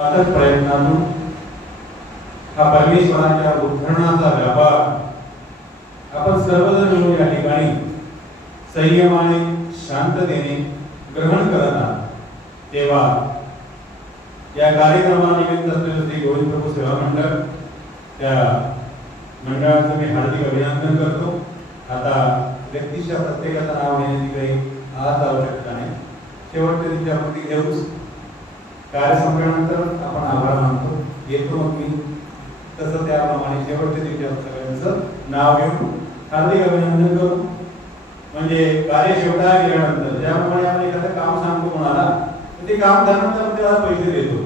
अथक प्रयत्नातून हा परमेश्वराच्या उद्धरणाचा व्यापार आपण सर्वजण मिळून या ठिकाणी संयमाने शांततेने ग्रहण करत आहात, तेव्हा या कार्यक्रमानिमित्त असलेलं श्री गोविंद प्रभू सेवा मंडळ त्या मंडळाचं मी हार्दिक अभिनंदन करतो। आता व्यक्तीच्या प्रत्येकाचं नाव घेण्याची काही आज आवश्यकता नाही, शेवटच्या दिवशी आपण ती घेऊच। कार्य संपल्यानंतर आपण आभार मानतो, येतो मग मी तसं त्याप्रमाणे शेवटच्या दिवशी आपण सगळ्यांचं नाव घेऊन हार्दिक अभिनंदन करू। म्हणजे कार्य शेवटा गेल्यानंतर ज्याप्रमाणे आपण एखादं काम सांगतो कोणाला तर ते काम झाल्यानंतर त्याला पैसे देतो,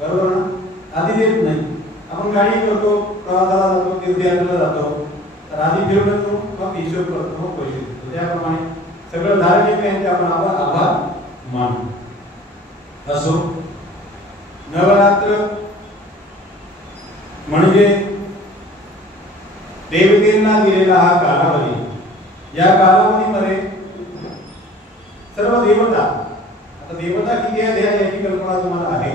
बरोबर ना? आधी देत नाही। आपण गाडी करतो, प्रवासाला जातो, तीर्थयात्रेला जातो, तर आधी फिरून येतो, मग हिशोब करतो, मग पैसे देतो। त्याप्रमाणे सगळं झालं की यांचे आपण आभार मानतो। असो, नवरात्र म्हणजे देवतेंना दिलेला हा कालावधी। या कालावधीमध्ये सर्व देवता, आता देवता किती आहेत याची कल्पना तुम्हाला आहे।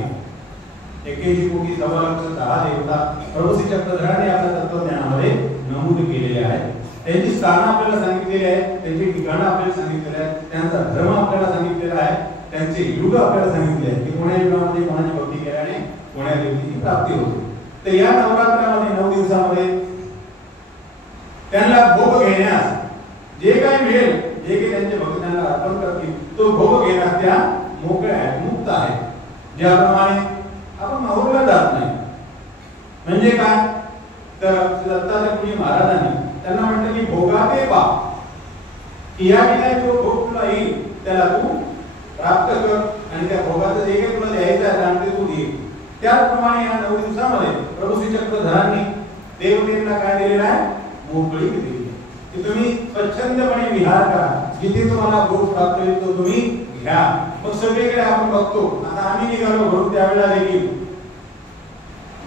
81 कोटी 10 देवता प्रभू श्री चक्रधराने आपल्या तत्वज्ञानामध्ये नमूद केलेले आहेत। त्यांची स्थानं आपल्याला सांगितलेली आहेत, त्यांची ठिकाणं आपल्याला सांगितलेली आहेत, त्यांचा धर्म आपल्याला सांगितलेला आहे, त्यांचे युग आपल्याला सांगितले आहेत की कोणत्या युगामध्ये कोणाची भक्ती केल्याने कोणत्या देवतेची प्राप्ती होते। तर या नवरात्रामध्ये 9 दिवसामध्ये त्यांना भोग घेण्यास जे काही मिळेल, जे काही त्यांच्या भक्तांना अर्पण करतील तो भोग घेण्यास त्या मोकळ्या आहेत, मुक्त आहेत। ज्याप्रमाणे आपण माहुरला जात नाही, म्हणजे काय तर दत्तात्रय महाराजांनी त्यांना म्हटलं की भोगाते पाप, की या ठिकाणी जो भोग तुला येईल त्याला तू प्राप्त कर आणि त्या भोगाचं जे काही तुला द्यायचं आहे आणि ते तू दे। त्याचप्रमाणे या 9 दिवसामध्ये प्रभू श्री चक्रधरांनी देवतेंना काय दिलेलं आहे? मोकळीक दिली की तुम्ही स्वच्छंदपणे विहार करा, जिथे तुम्हाला भोग प्राप्त होईल तो तुम्ही घ्या। मग सगळीकडे आपण बघतो, आता आम्ही निघालो घरून त्यावेळेला देखील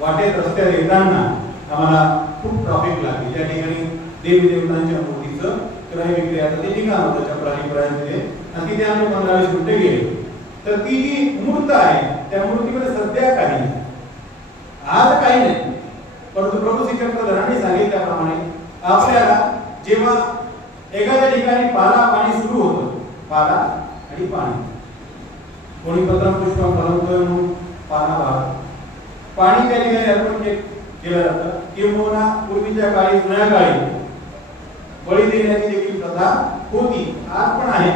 वाटेत रस्त्यात येताना आम्हाला खूप ट्रॅफिक लागली। त्या ठिकाणी देवी देवतांच्या मूर्तीचं क्रय विक्रयाचं ते ठिकाण होतं चपराळीपर्यंत, आणि तिथे आम्ही 15-20 मिनिटं गेले। तर ती जी मूर्त आहे त्या मूर्तीमध्ये सध्या काही नाही, आज काही नाही, परंतु प्रभू श्री चक्रधरांनी सांगितल्याप्रमाणे आपल्याला जेव्हा एखाद्या ठिकाणी पाला पाणी सुरू होतं, पाला आणि पाणी, कोणी पत्र पुष्पम फलम पाना वाहत पाणी त्या ठिकाणी अर्पण केलं जातं। किंबहुना पूर्वीच्या काळी, जुन्या काळी बळी देण्याची देखील प्रथा होती, आज पण आहे।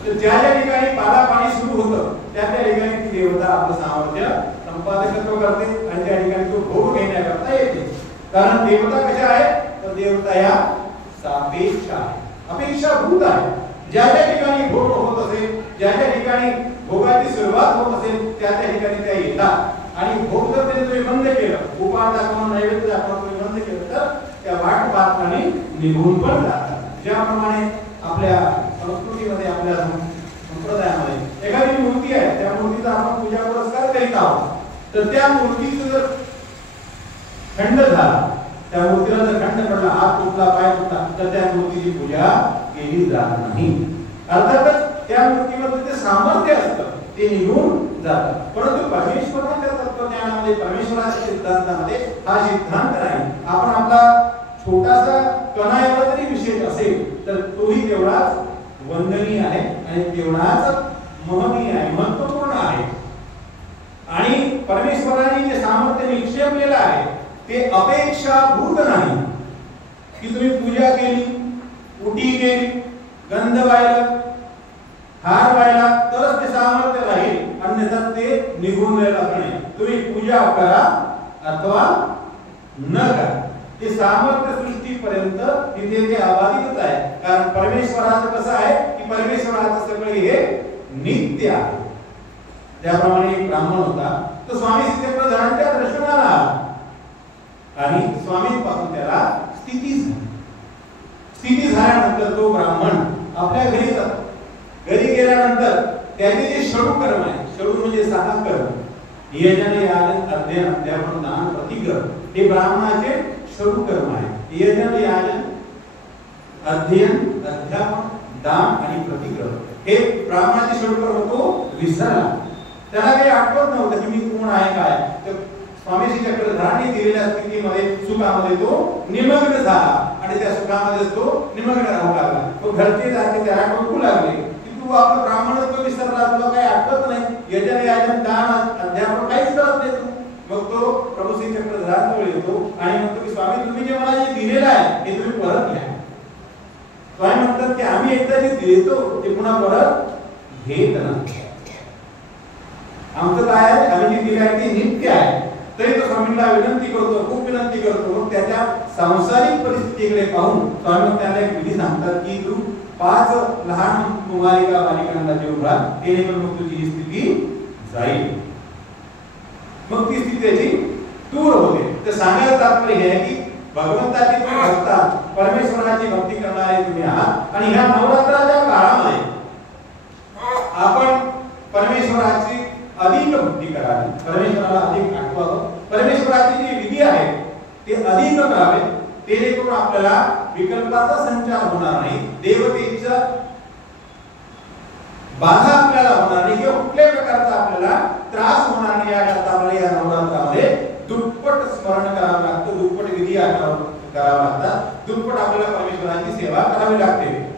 तर ज्या ज्या ठिकाणी पाला पाणी सुरू होतं त्या त्या ठिकाणी ती देवता आपलं सामर्थ्य संपादकत्व करते आणि त्या ठिकाणी तो भोग घेण्याकरता येते। कारण देवता कशा आहेत तर देवता या सापेक्ष आहे, अपेक्षाभूत आहे। ज्या ज्या ठिकाणी भोग होत असेल, ज्या ज्या ठिकाणी भोगाची सुरुवात होत असेल त्या त्या ठिकाणी त्या येतात। आणि भोग जर त्यांनी तुम्ही बंद केलं, उपाय दाखवून नैवेद्य दाखवून तुम्ही बंद केलं तर त्या वाट पाहताना निघून पण जातात। ज्याप्रमाणे आपल्या संस्कृतीमध्ये, आपल्या संप्रदायामध्ये एखादी मूर्ती आहे, त्या मूर्तीचा आपण पूजा पुरस्कार करीत आहोत, तर त्या मूर्तीचं जर खंड झाला, त्या मूर्तीला जर खंड पडला, हात तुटला, पाय तुटला, तर त्या मूर्तीची पूजा केली जात नाही। अर्थातच त्या मूर्तीमध्ये ते सामर्थ्य असतं, ते निघून जातं। परंतु परमेश्वराच्या तत्वज्ञानामध्ये, परमेश्वराच्या सिद्धांतामध्ये हा सिद्धांत नाही। आपण आपला छोटासा कणा एवढा तरी विशेष असेल तर तोही तेवढाच वंदनीय आहे आणि तेवढाच महनीय आहे, महत्त्वपूर्ण आहे। आणि परमेश्वराने जे सामर्थ्य निक्षेपलेलं आहे ते अपेक्षाभूत नाही की तुम्ही पूजा केली, उटी केली, गंध वाहिला, हार वाहिला तरच ते सामर्थ्य राहील, अन्यथा ते निघून जाईल असं नाही। तुम्ही पूजा करा अथवा न करा, ते सामर्थ्य सृष्टीपर्यंत तिथे ते अबाधितच आहे। कारण परमेश्वराचं कसं आहे की परमेश्वराचं सगळे हे नित्य आहे। ज्याप्रमाणे एक ब्राह्मण होता, तो स्वामी श्री चक्रधरांच्या दर्शनाला आला आणि स्वामींपासून त्याला स्थिती झाली। स्थिती झाल्यानंतर तो ब्राह्मण आपल्या घरी जातो। घरी गेल्यानंतर त्याचे जे षडू कर्म आहे, षडू म्हणजे 6 कर्म, यजन, याजन, अध्ययन, अध्यापन, दान, प्रतिग्रह, हे ब्राह्मणाचे षडू कर्म आहे। यजन, याजन, अध्ययन, अध्यापन, दान आणि प्रतिग्रह हे ब्राह्मणाचे षडू कर्म तो विसरला। त्याला काही आठवत नव्हतं की मी कोण आहे काय, स्वामी श्री चक्रधरांनी दिलेल्या स्थितीमध्ये सुखामध्ये तो निमग्न झाला आणि त्या सुखामध्ये तो निमग्न राहू लागला. तो घरचे जाते त्याला टोकू लागले की तू आपलं ब्राह्मणत्व विसरला, तुला काही आठवत नाही, यजन याजन दान अध्यापन काहीच करत नाही तू. मग तो प्रभू श्री चक्रधरांजवळ येतो आणि म्हणतो की स्वामी तुम्ही जे मला जे दिलेलं आहे हे तुम्ही परत घ्या. स्वामी म्हणतात की आम्ही एकदा जे देतो ते पुन्हा परत घेत नाही. आमचं काय आहे, आम्ही जे दिलं आहे ते नित्य आहे. तरी तो स्वामींना विनंती करतो, खूप विनंती करतो. मग त्याच्या सांसारिक परिस्थितीकडे पाहून स्वामी त्याला एक विधी सांगतात की तू 5 लहान कुमारिका बालिकांना देऊन राहा, जेणेकरून मग तुझी ही स्थिती जाईल. मग ती स्थिती त्याची दूर होते. तर सांगायचं तात्पर्य हे आहे की भगवंताची तुम्ही भक्त आहात, परमेश्वराची भक्ती करणारे तुम्ही आहात आणि ह्या नवरात्राच्या काळामध्ये आपण परमेश्वराची अधिक भक्ती करावी, परमेश्वराला अधिक आठवावं, परमेश्वराची जी विधी आहे ते अधिक करावे, जेणेकरून आपल्याला विकल्पाचा संचार होणार नाही, देवतेचा बाधा आपल्याला होणार नाही किंवा कुठल्याही प्रकारचा आपल्याला त्रास होणार नाही. याकरता आपल्याला या नवरात्रामध्ये दुप्पट स्मरण करावं लागतं, दुप्पट विधी करावं लागतात, दुप्पट आपल्याला परमेश्वराची सेवा करावी लागते.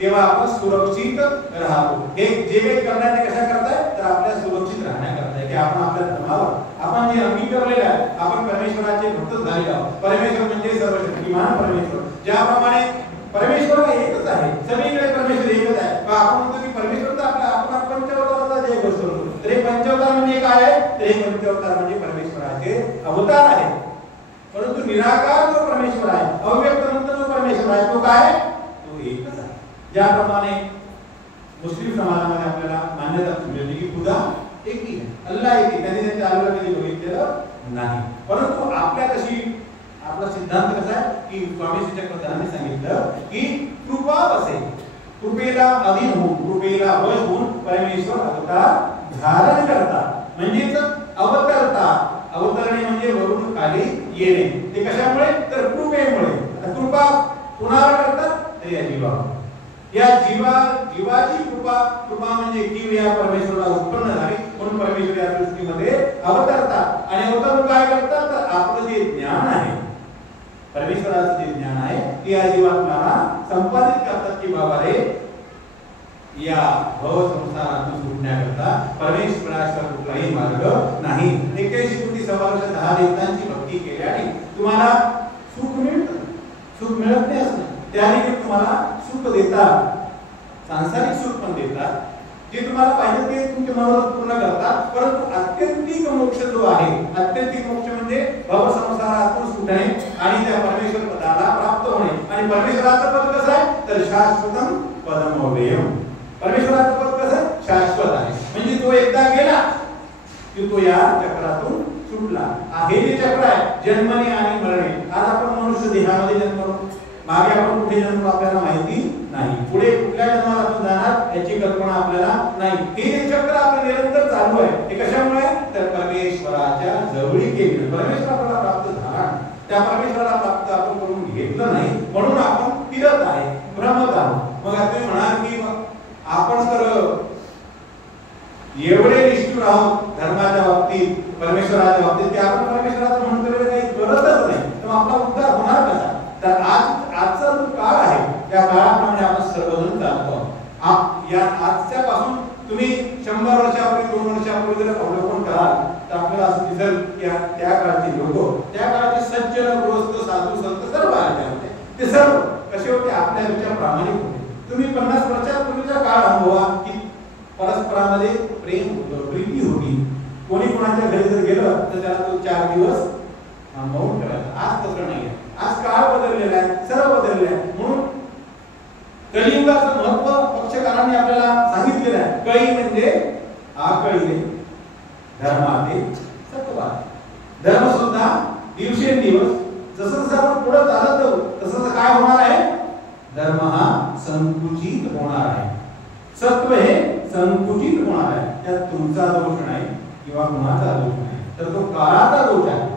तेव्हा आपण सुरक्षित राहतो. हे जे काही करण्याचे कशा करताय तर आपल्या सुरक्षित राहण्याकरता की आपण आपल्या धर्मावर आपण जे अंगीकारलेलं आहे, आपण परमेश्वराचे भक्त झालेले आहोत. परमेश्वर म्हणजे सर्वशक्तिमान परमेश्वर. ज्याप्रमाणे परमेश्वर एकच आहे, सगळीकडे परमेश्वर एकच आहे. आपण म्हणतो की परमेश्वर तर आपण पंचअवताराचा जे गोष्ट करतो. तर हे पंचअवतार म्हणजे काय आहे, तर हे पंचअवतार म्हणजे परमेश्वराचे अवतार आहे. परंतु निराकार जो परमेश्वर आहे, अव्यक्त मंत्र जो परमेश्वर आहे तो काय, तो एकच आहे. ज्याप्रमाणे मुस्लिम समाजामध्ये आपल्याला मान्यता मिळाली की खुदा एक ही आहे, अल्लाह एक आहे. त्यांनी त्यांच्या अल्लाहला कधी बघितलेलं नाही. परंतु आपल्या कशी आपला सिद्धांत कसा आहे की स्वामी श्री चक्रधरांनी सांगितलं की कृपा असेल, कृपेला अधीन होऊन, कृपेला वश होऊन परमेश्वर अवतार धारण करतात, म्हणजेच अवतरतात. अवतरणे म्हणजे वरून खाली येणे. ते कशामुळे तर कृपेमुळे. कृपा कुणाला करतात तर या जीवावर. या जीवाची कृपा म्हणजे जीव या परमेश्वराला उत्पन्न झाली म्हणून परमेश्वर या सृष्टीमध्ये अवतरतात. आणि अवतरून काय करतात तर आपलं जे ज्ञान आहे, परमेश्वराचं जे ज्ञान आहे ते या जीवात्म्याला संपादित करतात की बाबा रे या भव संसारातून सुटण्याकरता परमेश्वराशिवाय कुठलाही मार्ग नाही. 81 कोटी 10 देवतांची भक्ती केल्याने तुम्हाला सुख मिळतं. सुख मिळत नाही असं त्याने तुम्हाला सुख देतात, सांसारिक सुख पण देतात, जे तुम्हाला पाहिजे ते तुमचे मनोरथ पूर्ण करतात. परंतु आत्यंतिक मोक्ष जो आहे, आत्यंतिक मोक्ष म्हणजे भव संसारातून सुटणे आणि त्या परमेश्वर पदाला प्राप्त होणे. आणि परमेश्वराचं पद कसं आहे तर शाश्वतम पदम अव्ययम. परमेश्वराचं पद कसं शाश्वत आहे, म्हणजे तो एकदा गेला की तो या चक्रातून सुटला. हे जे चक्र आहे जन्मणे आणि मरणे. आज आपण मनुष्य देहामध्ये जन्मलो, मागे आपण कुठे जन्मलो आपल्याला माहिती नाही, पुढे कुठल्या जन्माला आपण जाणार याची कल्पना आपल्याला नाही. हे चक्र आपलं निरंतर चालू आहे. हे कशामुळे तर परमेश्वराच्या जवळीकेने. परमेश्वर आपल्याला प्राप्त झाला, त्या परमेश्वराला प्राप्त आपण करून घेतलं नाही म्हणून आपण फिरत आहे, भ्रमत आहोत. मग तुम्ही म्हणाल की आपण तर एवढे निष्ठुर आहोत धर्माच्या बाबतीत, परमेश्वराच्या बाबतीत की आपण परमेश्वराचं म्हणून काही गरजच नाही, तर आपला उद्धार होणार कसा. तर आजचा जो काळ आहे त्या काळाप्रमाणे आपण सर्वजण चालतो आहोत. या आजच्या पासून तुम्ही 100 वर्षापूर्वी 2 वर्षापूर्वी जर अवलोकन कराल तर आपल्याला असं दिसेल की त्या काळचे लोक, त्या काळचे सज्जन गृहस्थ साधू संत सर्व आले होते. ते सर्व कसे होते आपल्या विचार प्रामाणिक होते. तुम्ही 50 वर्षापूर्वीचा काळ अनुभवा की परस्परामध्ये प्रेम होतं, प्रीती होती. कोणी कोणाच्या घरी जर गेलं तर त्याला तो 4 दिवस मौन करायचा. आज तसं नाही आहे. आज काळ बदललेला आहे, सर्व बदलले आहे. म्हणून कलियुगाचं महत्व पक्षकारांनी आपल्याला सांगितलेलं आहे. कळी म्हणजे आकळी, धर्माते सत्वा. धर्म सुद्धा दिवसेंदिवस जसं जसं आपण पुढे चालत जाऊ तसं काय होणार आहे, धर्म हा संकुचित होणार आहे, सत्व हे संकुचित होणार आहे. त्यात तुमचा दोष नाही किंवा कुणाचा दोष नाही, तर तो काळाचा दोष आहे.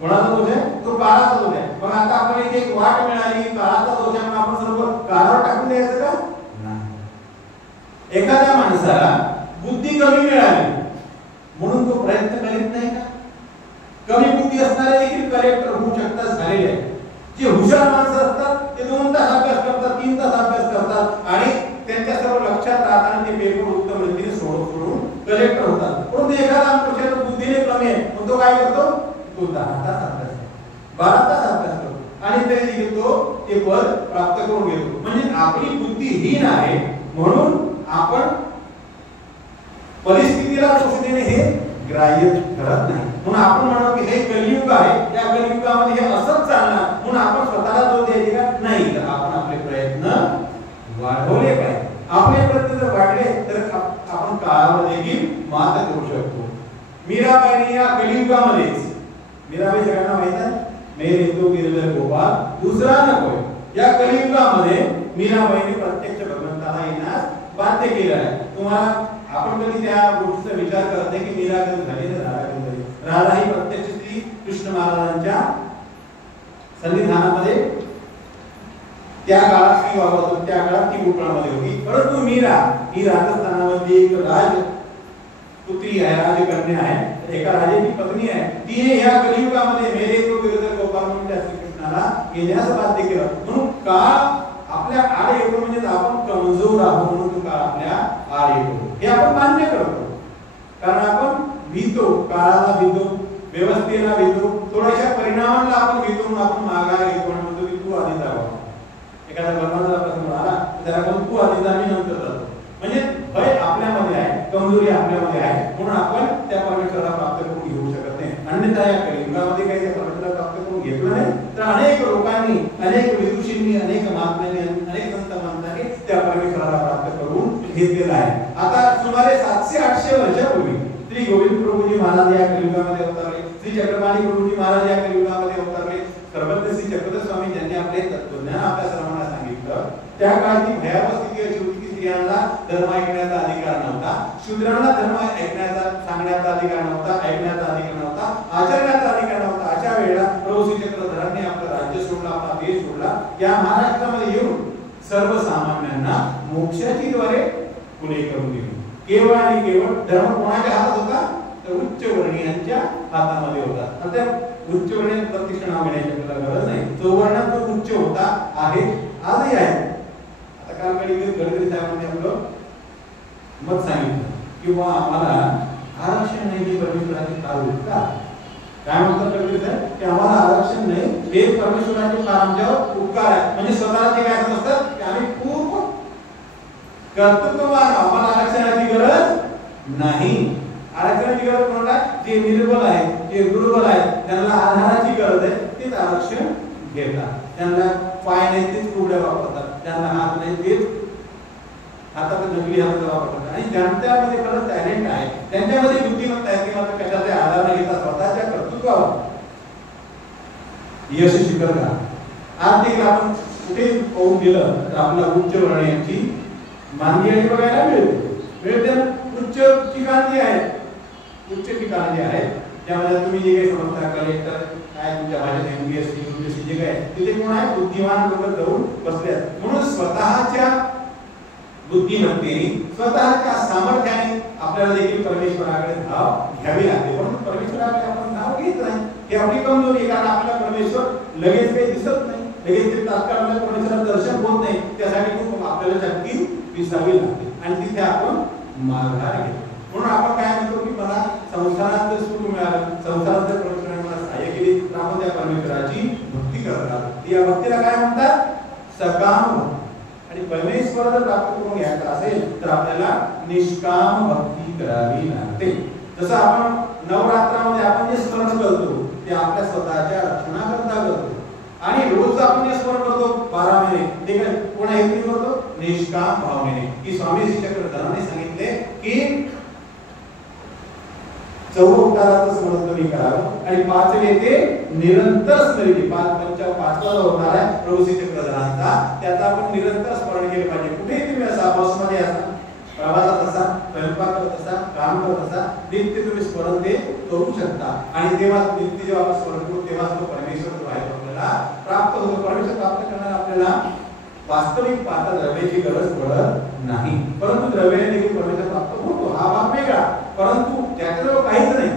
कोणाचा दोष आहे तो काळाचा दोष आहे. पण आता आपल्याला इथे एक वाट मिळाली, काळाचा दोष आहे, आपण सर्व काळावर टाकून द्यायचं का नाही. एखाद्या माणसाला बुद्धी कमी मिळाली म्हणून तो प्रयत्न करीत नाही का, तो काय करतो, तो 10 तास अभ्यास करतो, 12 तास अभ्यास करतो आणि तरी देखील तो ते पद प्राप्त करून घेतो. म्हणजे आपली बुद्धी हीन आहे म्हणून आपण परिस्थितीला दोष देणे हे ग्राह्य ठरत नाही. म्हणून आपण म्हणतो की हे कलियुग आहे, या कलियुगामध्ये हे असंच चालणार म्हणून आपण स्वतःला दोष द्यायचे का नाही, तर आपण आपले प्रयत्न वाढवले पाहिजे. आपले प्रयत्न जर वाढले तर आपण काळावर देखील मात करू शकतो. मीराबाईने या कलियुगामध्येच, मीराबाई सगळ्यांना माहित आहे, मेरे तो गिरधर गोपाल दुसरा नको, या कलियुगामध्ये मीराबाईने प्रत्यक्ष भगवंताला येण्यास बाध्य केलं आहे. तुम्हाला आपण कधी त्या गोष्टीचा विचार करत नाही की मीरा कधी झाली तर राधा कधी झाली. राधा ही प्रत्यक्ष श्री कृष्ण महाराजांच्या सन्निधानामध्ये त्या काळात ती वावरत होती, त्या काळात ती गोकुळामध्ये होती. परंतु मीरा ही राजस्थानामध्ये एक राजपुत्री आहे, राजकन्या आहे, एका राजाची पत्नी आहे. तिने या कलियुगामध्ये मेरे तो गिरधर गोपाल म्हणून त्या श्रीकृष्णाला येण्यास बाध्य केलं. म्हणून काळ आपल्या आड येतो, म्हणजे आपण कमजोर आहोत म्हणून तो काळ आपल्या आड येतो हे आपण मान्य करतो. कारण आपण भीतो, काळाला भीतो, व्यवस्थेला भीतो, थोड्याशा परिणामाला आपण भीतो म्हणून आपण माघार घेतो आणि म्हणतो की तू आधी जावा. एखादा परमात्मा प्रसंग आला तर आपण तू आधी जा, मी नंतर जातो. म्हणजे भय आपल्यामध्ये आहे, कमजोरी आपल्यामध्ये आहे म्हणून आपण त्या परमेश्वराला प्राप्त करून घेऊ शकत नाही. अन्यथा या कलियुगामध्ये काही त्या परमेश्वराला प्राप्त करून घेतलं नाही तर अनेक लोकांनी, अनेक विदुषींनी, अनेक महात्म्यांनी, अनेक संत महात्म्यांनी त्या परमेश्वराला प्राप्त करून घेतलेलं आहे. आता सुमारे 700-800 वर्षापूर्वी श्री गोविंद प्रभूजी महाराज या कलियुगामध्ये अवतरले, श्री चक्रपाणी प्रभूजी महाराज या कलियुगामध्ये अवतरले. सर्वज्ञ श्री चक्रधर स्वामी ज्यांनी आपले तत्वज्ञान आपल्या सर्वांना सांगितलं. त्या काळाची भयावह स्थिती अशी होती की स्त्रियांना धर्म ऐकण्याचा अधिकार नव्हता, शूद्रांना धर्म ऐकण्याचा, सांगण्याचा अधिकार नव्हता, ऐकण्याचा अधिकार नव्हता, आचरण्याचा अधिकार नव्हता. अशा वेळेला प्रभू श्री चक्रधरांनी आपलं राज्य सोडलं, आपला देश सोडला, या महाराष्ट्रामध्ये येऊन सर्वसामान्यांना मोक्षाची द्वारे खुले करून दिली. केवळ आणि केवळ धर्म कोणाच्या हातात होता, तर उच्च वर्णीयांच्या हातामध्ये होता. आता उच्च वर्णीय प्रत्यक्ष नाव घेण्याची आपल्याला गरज नाही, जो वर्ण तो उच्च होता, आहे, आजही आहे. आता काल गडकरी साहेबांनी आपलं मत सांगितलं किंवा आम्हाला आरक्षण नाही की परमेश्वराची फार उपकार. काय म्हणतात गडकरी साहेब की आम्हाला आरक्षण नाही हे परमेश्वराचे फार आमच्यावर उपकार आहे. म्हणजे स्वतःला ते काय समजतात की आम्ही खूप कर्तृत्ववान, आम्हाला आरक्षणाची गरज नाही. आरक्षणाची गरज कोणाला, जे निर्बल आहे, जे दुर्बल आहे, त्यांना आधाराची गरज आहे, तेच आरक्षण घेतात. त्यांना पाय नाही तेच कुबड्या वापरतात, त्यांना हात नाही तेच हातात नकली हात वापरतात. आणि त्यांच्यामध्ये खरंच टॅलेंट आहे, त्यांच्यामध्ये बुद्धिमत्ता आहे, ते मात्र कशाचा आधार न घेता स्वतःच्या कर्तृत्वावर यश शिखर का. आज देखील आपण कुठे पाहून गेलं तर आपला उच्च वर्णीयांची मानवी आणि बघायला मिळते ना. उच्च ठिकाण जे आहे, उच्च ठिकाण जे आहे त्यामध्ये तुम्ही जे काही समजता कलेक्टर काय तुमच्या भाषेत MPSC UPSC जे काय तिथे कोण आहे, बुद्धिमान लोक जाऊन बसले आहेत. म्हणून स्वतःच्या बुद्धिमत्तेने, स्वतःच्या सामर्थ्याने आपल्याला देखील परमेश्वराकडे धाव घ्यावी लागते. परंतु परमेश्वराकडे आपण धाव घेत नाही, हे आपली कमजोरी आहे. कारण आपला परमेश्वर लगेच काही दिसत नाही, लगेच ते तात्काळ परमेश्वराचं दर्शन होत नाही. त्यासाठी खूप आपल्याला शक्ती विसावी लागते आणि तिथे आपण माघार घेतो. म्हणून आपण काय म्हणतो की मला संसारात सुख मिळालं, संसारात जर परमेश्वराने मला सहाय्य केली तर आपण त्या परमेश्वराची भक्ती करतात. या भक्तीला काय म्हणतात, सकाम. आणि परमेश्वर जर प्राप्त करून घ्यायचा असेल तर आपल्याला निष्काम भक्ती करावी लागते. जसं आपण नवरात्रामध्ये आपण जे स्मरण करतो ते आपल्या स्वतःच्या रक्षणाकरता करतो आणि रोज आपण जे स्मरण करतो 12 महिने ते काय कोणा हेतूने करतो, निष्काम भावनेने. की स्वामी श्री चक्रधरांनी सांगितले की 14 अवताराचं स्मरण तुम्ही करावं आणि 5वे ते निरंतर स्मरण. 5वा अवतार आहे प्रभू श्री चक्रधरांचा, त्याचा आपण निरंतर स्मरण केलं पाहिजे. कुठेही तुम्ही असा बसमध्ये असा, प्रवासात असा, स्वयंपाक करत असा, काम करत असा, नित्य तुम्ही स्मरण ते करू शकता. आणि तेव्हा नित्य जेव्हा आपण स्मरण करू तेव्हा तो परमेश्वर जो आहे आपल्याला प्राप्त होतो. परमेश्वर प्राप्त करण्याला आपल्याला वास्तविक पाहता द्रव्याची गरज पडत नाही, परंतु द्रव्याने देखील परमेश्वर प्राप्त होतो. हा भाग वेगळा, परंतु त्याच्याजवळ काहीच नाही.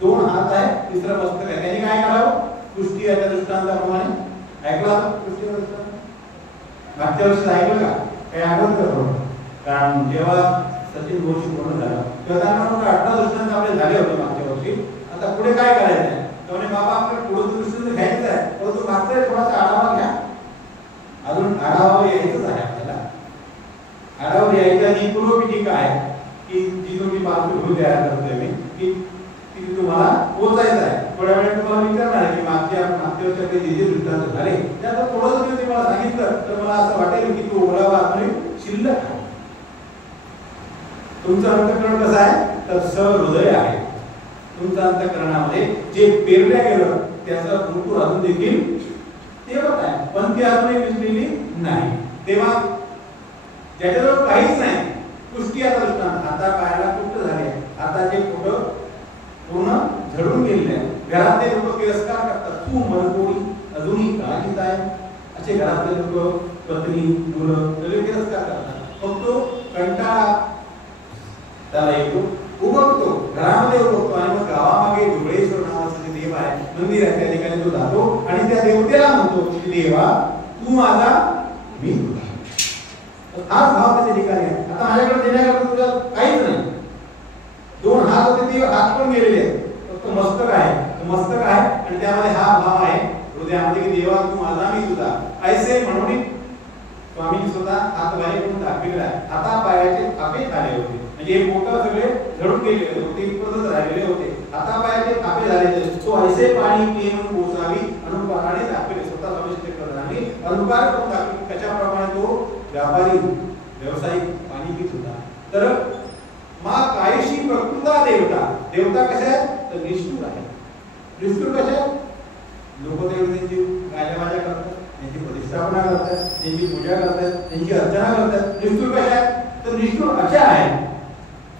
2 हात आहे, तिसरं मस्तक आहे, त्यांनी काय करावं, सृष्टी याच्या दृष्टांताप्रमाणे ऐकला. सृष्टीचा दृष्टांत मागच्या वर्षी ऐकलं का, काही आठवत का? कारण जेव्हा सचिन गोष्टी पूर्ण झाला तेव्हा त्यांना 18 दृष्टांत आपले झाले होते मागच्या वर्षी. आता आता पुढे काय करायचं आहे? तो म्हणे बाबा आपल्याला पुढे दृष्टीने घ्यायचं आहे, परंतु मागचा थोडासा आढावा घ्या. अजून आढावा यायचंच आहे आपल्याला. आढावा यायच्या आधी पूर्वपीठिका आहे की जी तुम्ही पार्श्वभूमी तयार करतोय मी की ती तुम्हाला पोहोचायचं आहे. थोड्या वेळाने तुम्हाला विचारणार आहे की मागच्या वर्षी काही जे दृष्टांत झाले त्यात थोडंसं तुम्ही मला सांगितलं तर मला असं वाटेल की तो ओलावा अजूनही शिल्लक आहे. तुमचं अंतःकरण कसं आहे तर सहृदय आहे. तुमच्या अंतःकरणामध्ये जे पेरल्या गेलं त्याचा अंकुर अजून देखील तेवढाच आहे, पण ती अजूनही विसरलेली नाही. तेव्हा ज्याच्याजवळ काहीच नाही, कुष्टीचा दृष्टांत, हाता पायाला कुष्ट झाले, हाताचे बोटं पूर्ण झडून गेलेले आहे. घरातले लोक तिरस्कार करतात, तू मनकोडी अजूनही काळजीत आहे असे घरातले लोक, पत्नी, मुलं सगळे तिरस्कार करतात. मग तो कंटाळा त्याला येतो, उभगतो, घरामध्ये उभगतो आणि मग गावामागे धुळेश्वर नावाचं जे देव आहे, मंदिर आहे, त्या ठिकाणी तो जातो आणि त्या देवतेला म्हणतो की देवा तू माझा मी तुझा. हाच भाव त्याच्या ठिकाणी आहे. आता माझ्याकडे देण्याकरता तुझा काहीच नाही. दोन हात होते ते हात पण गेलेले आहेत, फक्त मस्तक आहे, मस्तक आहे आणि त्यामध्ये हा भाव आहे हृदयामध्ये की देवा तू माझा मी तुझा. ऐसे म्हणून स्वामी स्वतः हात बाहेर करून दाखविलेला आहे. हाता पायाचे थापे झाले होते, म्हणजे हे बोटं सगळे झडून गेलेले होते, इतपतच राहिलेले होते, हाता पायाचे थापे झाले. तो ऐसे पाणी पिऊन पोसावी अनुकाराने दाखविले. स्वतः स्वामी श्रीकृष्णाने अनुकार करून दाखविले कशाप्रमाणे तो व्यापारी व्यावसायिक पाणी पित होता. तर मा कायशी प्रकृता देवता, देवता कशा आहे तर निष्ठुर आहे. निष्ठुर कशा आहे? लोक त्यांची गाजावाजा करतात, त्यांची प्रतिष्ठापना करतात, त्यांची पूजा करतात, त्यांची अर्चना करतात. निष्ठुर कशा आहे तर निष्ठुर अशा आहे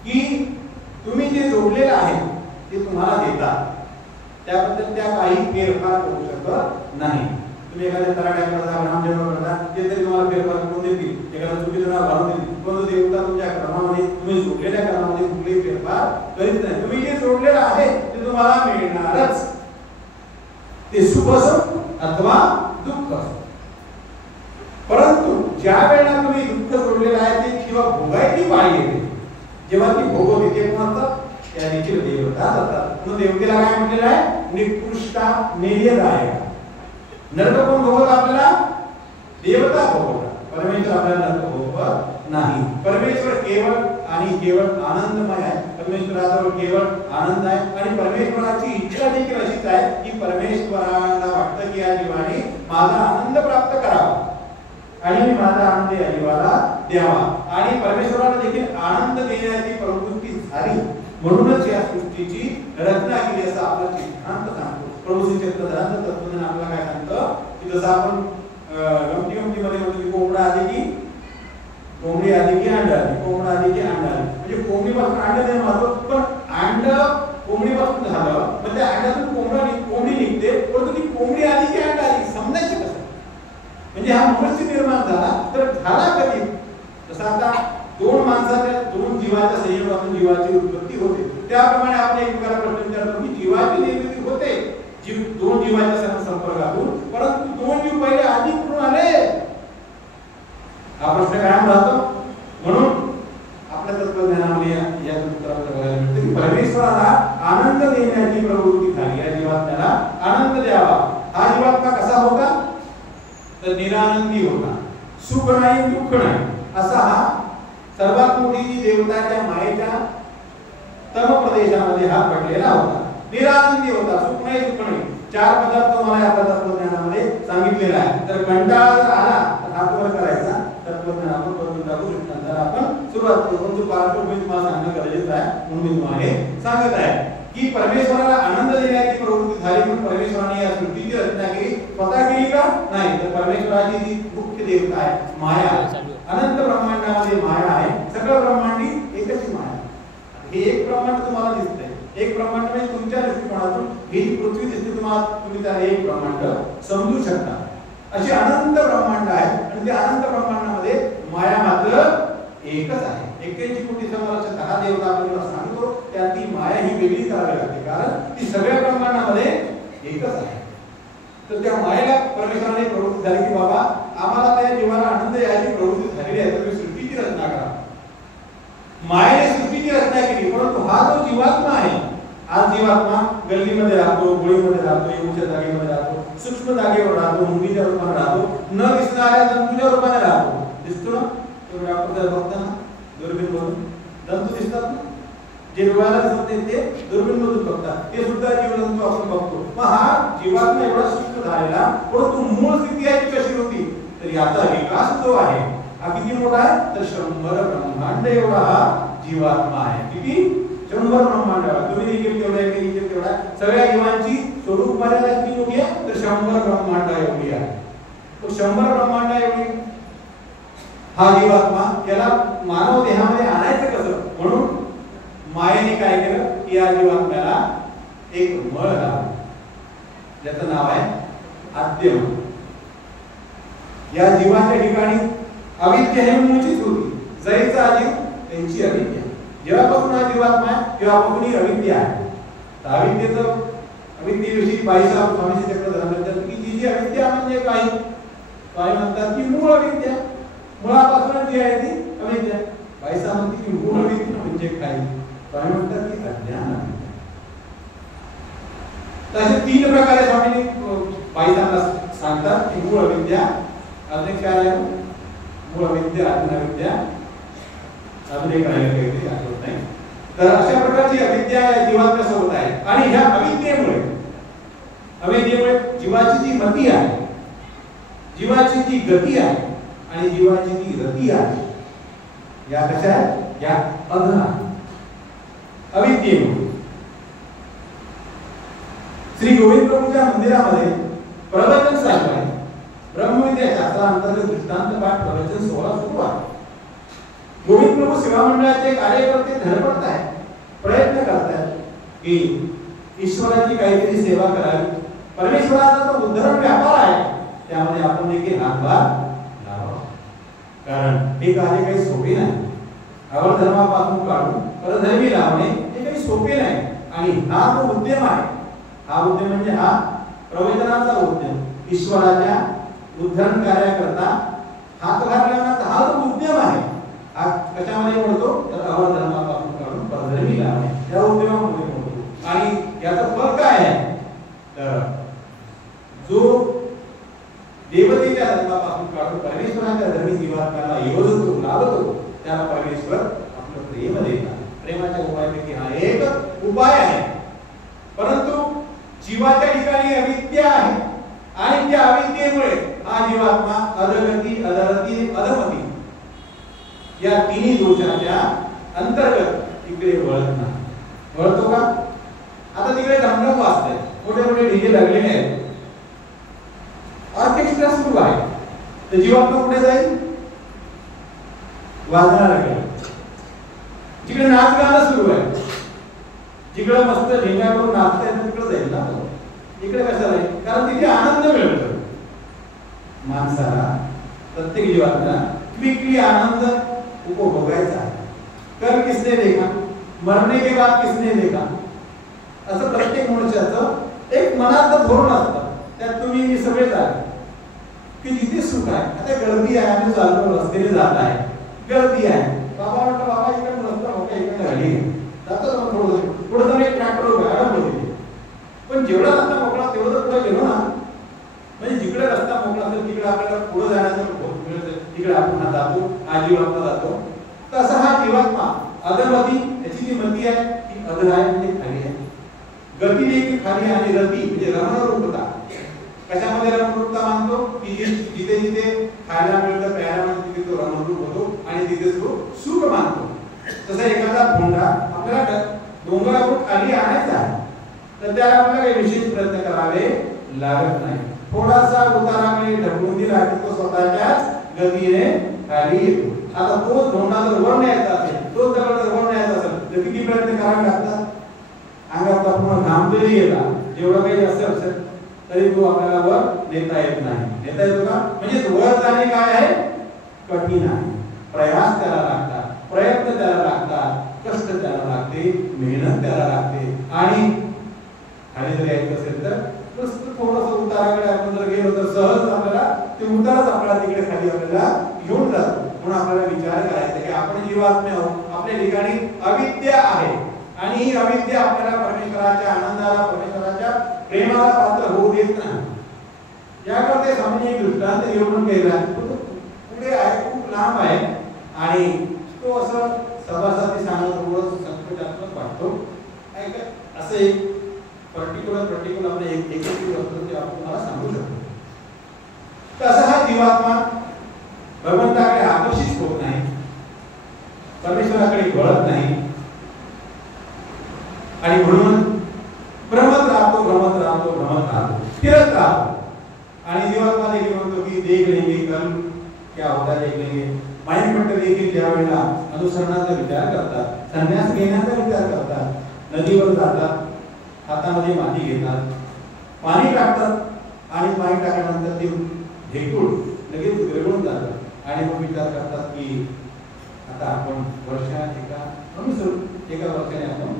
की तुम्ही जे जोडलेलं आहे ते तुम्हाला देतात, त्याबद्दल त्या काही फेरफार करू शकत नाही. तुम्ही एखाद्या तराट्या करता, नामजप करता, ते तरी तुम्हाला फेरफार करून देतील, एखादा चुकीचं नाव घालून देतील, पण देवता तुमच्या क्रमामध्ये, तुम्ही जोडलेल्या क्रमामध्ये कुठलेही फेरफार करीत नाही. तुम्ही जे जोडलेलं आहे ते तुम्हाला मिळणारच, ते सुख असो अथवा दुःख असो. परंतु ज्या वेळेला तुम्ही दुःख जोडलेलं आहे ते किंवा भोगायची पाळी येते, जेव्हा ती भोगवते ते कोण असतात? त्या देखील देवता असतात. म्हणून देवतेला काय म्हटलेलं आहे? निकृष्टा नेयदायक. नरक कोण भोगवत आपल्याला? देवता भोगवतात. परमेश्वर आपल्याला नरक भोगवत नाही. परमेश्वर केवळ आणि केवळ आनंदमय आहे. परमेश्वराजवळ केवळ आनंद आहे आणि परमेश्वराची इच्छा देखील अशीच आहे की परमेश्वराला वाटतं की या जीवाने माझा आनंद प्राप्त करावा आणि माझा आनंद या जीवाला द्यावा. आणि परमेश्वराला देखील आनंद देण्याची प्रवृत्ती झाली, म्हणूनच या सृष्टीची रचना केली असं आपला सिद्धांत सांगतो. प्रभू श्री चक्रधरांचं तत्वज्ञान आपल्याला काय सांगतं की जसं आपण गमतीमध्ये म्हणतो की कोंबडा आधी की कोंबडी आधी की अंड आधी, कोंबडा आधी की अंड आधी, म्हणजे कोंबडीपासून अंड निर्माण होतो, पण अंड कोंबडीपासून झालं मग त्या अंड्यातून कोंबडी निघते, परंतु ती कोंबडी आधी की अंड आधी समजायचं कसं? म्हणजे हा मनुष्य निर्माण झाला तर झाला कधी? जसं आता दोन माणसाच्या दोन जीवाच्या संयोगातून जीवाची उत्पत्ती होते, त्याप्रमाणे आपण एकमेकाला प्रश्न विचारतो की जीवाची निर्मिती होते दोन जीवाच्या संपर्कातून, परंतु दोन जीव पहिले आधी कुठून आले हा प्रश्न कायम राहतो. म्हणून आपल्या तत्वज्ञानामध्ये या सूत्रामध्ये बघायला मिळतं की परमेश्वराला आनंद देण्याची प्रवृत्ती झाली, या जीवात्म्याला आनंद द्यावा. हा जीवात्मा कसा होता तर निरानंदी होता, सुख नाही दुःख नाही असा हा सर्वात मोठी जी देवता त्या मायेच्या तम प्रदेशामध्ये हा पडलेला होता. निरानंदी होता, सुख नाही दुःख नाही. चार पदार्थ मला आपल्या तत्वज्ञानामध्ये सांगितलेला आहे. तर कंटाळा जर आला तर हात वर करायचा, तत्वज्ञान आपण करून टाकू शकतो. तर आपण सुरुवात करू, पण तो पार्श्वभूमी तुम्हाला सांगणं गरजेचं आहे, म्हणून मी तुम्हाला हे सांगत आहे की परमेश्वराला आनंद देण्याची प्रवृत्ती झाली म्हणून परमेश्वराने या सृष्टीची रचना केली. स्वतः केली का? नाही, तर परमेश्वराची जी मुख्य देवता आहे माया, अनंत ब्रह्मांडामध्ये माया आहे, सगळं ब्रह्मांडी एकच माया. हे एक ब्रह्मांड तुम्हाला दिसतंय, एक ब्रह्मांड म्हणजे तुमच्या दृष्टिकोनातून ही पृथ्वी दिसते तुम्हाला, तुम्ही त्याला एक ब्रह्मांड समजू शकता. अशी अनंत ब्रह्मांड आहे आणि त्या अनंत ब्रह्मांडामध्ये माया मात्र एकच आहे. 81 कोटी समरक्षक हा देवता आपल्याला सांगतो, त्यातली माया ही वेगळी करावी लागते, कारण ती सगळ्या ब्रह्मांडामध्ये एकच आहे. तर त्या मायेला परमेश्वराने प्रवृत्ती झाली की बाबा आम्हाला त्या जीवाला आनंद याची प्रवृत्ती झालेली आहे, तर सृष्टीची रचना करा. मायेने सृष्टीची रचना केली, परंतु हा जो जीवात्मा आहे आज जीवात्मा गल्लीमध्ये राहतो, गोळीमध्ये राहतो, येऊच्या जागेमध्ये राहतो, सूक्ष्म जागेवर राहतो, मुंगीच्या रूपाने राहतो, न दिसणाऱ्या जंतूच्या रूपाने राहतो. दिसतो ना तुम्ही डॉक्टर बघताना दुर्बीण मधून जंतू दिसतात ना, जे डोळ्याला दिसत नाही ते दुर्बीण मधून बघतात, ते सुद्धा जीवजंतू आपण बघतो. मग हा जीवात्मा एवढा सूक्ष्म झालेला, परंतु मूळ स्थिती आहे ती कशी होती, तर याचा विकास जो आहे हा किती मोठा आहे, तर 100 ब्रह्मांड एवढा हा जीवात्मा आहे. किती? 100 ब्रह्मांड. तुम्ही देखील तेवढा आहे, मी देखील तेवढा. सगळ्या जीवांची स्वरूप मर्यादा किती मोठी आहे, तर 100 ब्रह्मांड एवढी आहे. तो 100 ब्रह्मांड एवढी हा जीवात्मा, त्याला मानव देहामध्ये आणायचं कसं, म्हणून मायेने काय केलं की या जीवात्म्याला एक मळ लावलं, ज्याचं नाव आहे आद्यम. या जीवाच्या ठिकाणी अविद्या हे मूळचीच होती. जैचा जीव त्यांची अविद्या. जेव्हापासून हा जीवात्मा आहे तेव्हापासून ही अविद्या आहे. तर अविद्येविषयी बाईसाहेब स्वामीजी चक्र सांगतात की जी जी अविद्या म्हणजे काय, काय म्हणतात की मूळ अविद्या, मुळापासून जी आहे ती अविद्या. बाईसाहेब म्हणते की मूळ अविद्या म्हणजे काय, काय म्हणतात की अज्ञान. तसे 3 प्रकारे स्वामींनी बाईसाहेबांना सांगतात की मूळ अविद्या, अजून काय आहे, मूळ अविद्या, अज्ञान अविद्या, अजून एक राहिलं काहीतरी आठवत नाही. तर अशा प्रकारची अविद्या जीवात्म्या सोबत आहे. आणि ह्या अविद्येमुळे जीवाची जी मती आहे, जीवाची जी गती आहे आणि जीवाची जी रती आहे, या कशा आहेत, या अधरा अविद्येमुळे. श्री गोविंद प्रभूच्या मंदिरामध्ये प्रवचन चालू आहे. ब्रह्मविद्या शास्त्रांतर्गत दृष्टांत पाठ प्रवचन 16 सुरू आहे. गोविंद प्रभू सेवा मंडळाचे कार्यकर्ते धडपडत आहेत, प्रयत्न करतात की ईश्वराची काहीतरी सेवा करावी. परमेश्वराचा जो उद्धरण व्यापार आहे त्यामध्ये आपण देखील हातभार लावावा. कारण हे कार्य काही सोपे नाही. अवर धर्मापासून काढून परधर्मी लावणे हे काही सोपे नाही. आणि हा जो उद्यम आहे, हा उद्यम म्हणजे हा प्रवचनाचा उद्यम, ईश्वराच्या उद्धरण कार्याकरता हातभार लावण्याचा हा जो उद्यम आहे, हा कशामध्ये मोडतो, तर अवर धर्मापासून काढून परधर्मी लावणे या उद्यमामध्ये मोडतो. आणि याचं फळ काय आहे, तर जो देवतेच्या धर्मापासून काढून परमेश्वराच्या धर्मी जीवात्म्याला योजतो, लावतो, त्याला परमेश्वर आपलं प्रेम देतात. प्रेमाच्या उपायापैकी हा एक उपाय आहे. परंतु जीवाच्या ठिकाणी अविद्या आहे आणि त्या अविद्येमुळे हा जीवात्मा अधगती, अधरती, अधमती या तिन्ही दोषाच्या अंतर्गत इकडे वळत नाही. वळतो का? आता तिकडे ढमढम वाजतंय, मोठे मोठे डीजे लागलेले आहेत, ऑर्केस्ट्रा सुरू आहे, तर जीवात्मा कुठे जाईल? वाजणाऱ्याकडे. जिकडे नाच गाणं सुरू आहे, जिकडे मस्त ढेंगा करून नाचता येतं तिकडे जाईल ना. इकडे कशाला आहे? कारण तिथे आनंद मिळतो माणसाला. प्रत्येक जीवात्म्याला क्विकली आनंद उपभोगायचा आहे. कल किसने देखा, मरने के बाद किसने देखा, असं प्रत्येक मनुष्याचं एक मनात धोरण असतं. त्यात तुम्ही मी सगळेच आहे की जिथे सुख आहे. आता गर्दी आहे, आम्ही चालतो रस्त्याने जात आहे, गर्दी आहे, बाबा म्हटलं बाबा इकडे रस्ता मोठा, इकडे गाडी जातो थोडं पुढे तर एक ट्रॅक्टर गाडा होते. पण जेवढा रस्ता मोकळा तेवढं पुढे गेलो ना, म्हणजे जिकडे रस्ता मोकळा असेल तिकडे आपल्याला पुढे जाण्याचं तिकडे आपण जातो, हा जीवात्मा जातो. तसा हा जीवात्मा अधमती, याची जी मती आहे ती अधर आहे, म्हणजे खाली आहे. गती देखील खाली आणि रती म्हणजे रमणरूपता. कशामध्ये रमणरूपता मानतो की जिथे जिथे खायला मिळतं, प्यायला मिळतं, तिथे तो रमणरूप होतो आणि तिथे तो सुख मानतो. तसा एखादा भोंडा आपल्याला डोंगरावरून खाली आणायचा आहे, तर त्याला आपल्याला काही विशेष प्रयत्न करावे लागत नाही. थोडासा उताराने ढकलून दिला की तो स्वतःच्याच गतीने खाली येतो. आता तोच धोंडा जर वर न्यायचा असेल, तोच दगड जर वर न्यायचा असेल तर किती प्रयत्न करावे लागतात? अंगात आपण घाम जरी गेला, जेवढं काही असेल तरी तो आपल्याला वर नेता येत नाही. नेता येतो का? म्हणजे वर जाणे काय आहे? कठीण आहे. प्रयास त्याला लागतात, प्रयत्न त्याला लागतात, कष्ट त्याला लागते, मेहनत त्याला लागते. आणि खाली जर यायचं असेल तर थोडंसं उताराकडे आपण जर गेलो तर सहज आपल्याला ते उतारच आपल्याला तिकडे खाली आपल्याला घेऊन जातो. म्हणून आपल्याला विचार करायचा की आपण जीवात्मे आहोत, आपल्या ठिकाणी अविद्या आहे. आणि ही अविद्या आपल्याला परमेश्वराच्या आनंदाला, परमेश्वराच्या प्रेमाला पात्र होऊ देत नाही। याकडे सामान्य एक दृष्टांत येऊन गेला, पुढे आहे, खूप लांब आहे आणि तो असं सभासदी सांगत थोडं संकटात्मक वाटतो। असं एक पर्टिक्युलर आपले एक वस्तू ते आपण मला सांगू शकतो। तसा हा जीवात्मा भगवंताकडे आकर्षित होत नाही, परमेश्वराकडे वळत नाही आणि म्हणून भ्रमत राहतो, फिरत राहतो। आणि जीवात्मा देखील म्हणतो की देख लेंगे कल क्या होता देख लेंगे। माइंड भट्ट देखील ज्या वेळेला अनुसरणाचा विचार करतात, संन्यास घेण्याचा विचार करतात, नदीवर जातात, हातामध्ये माती घेतात, पाणी टाकतात आणि पाणी टाकल्यानंतर ते ढेकूळ लगेच विरघळून जातात आणि मग विचार करतात की आता आपण एका वर्षाने आपण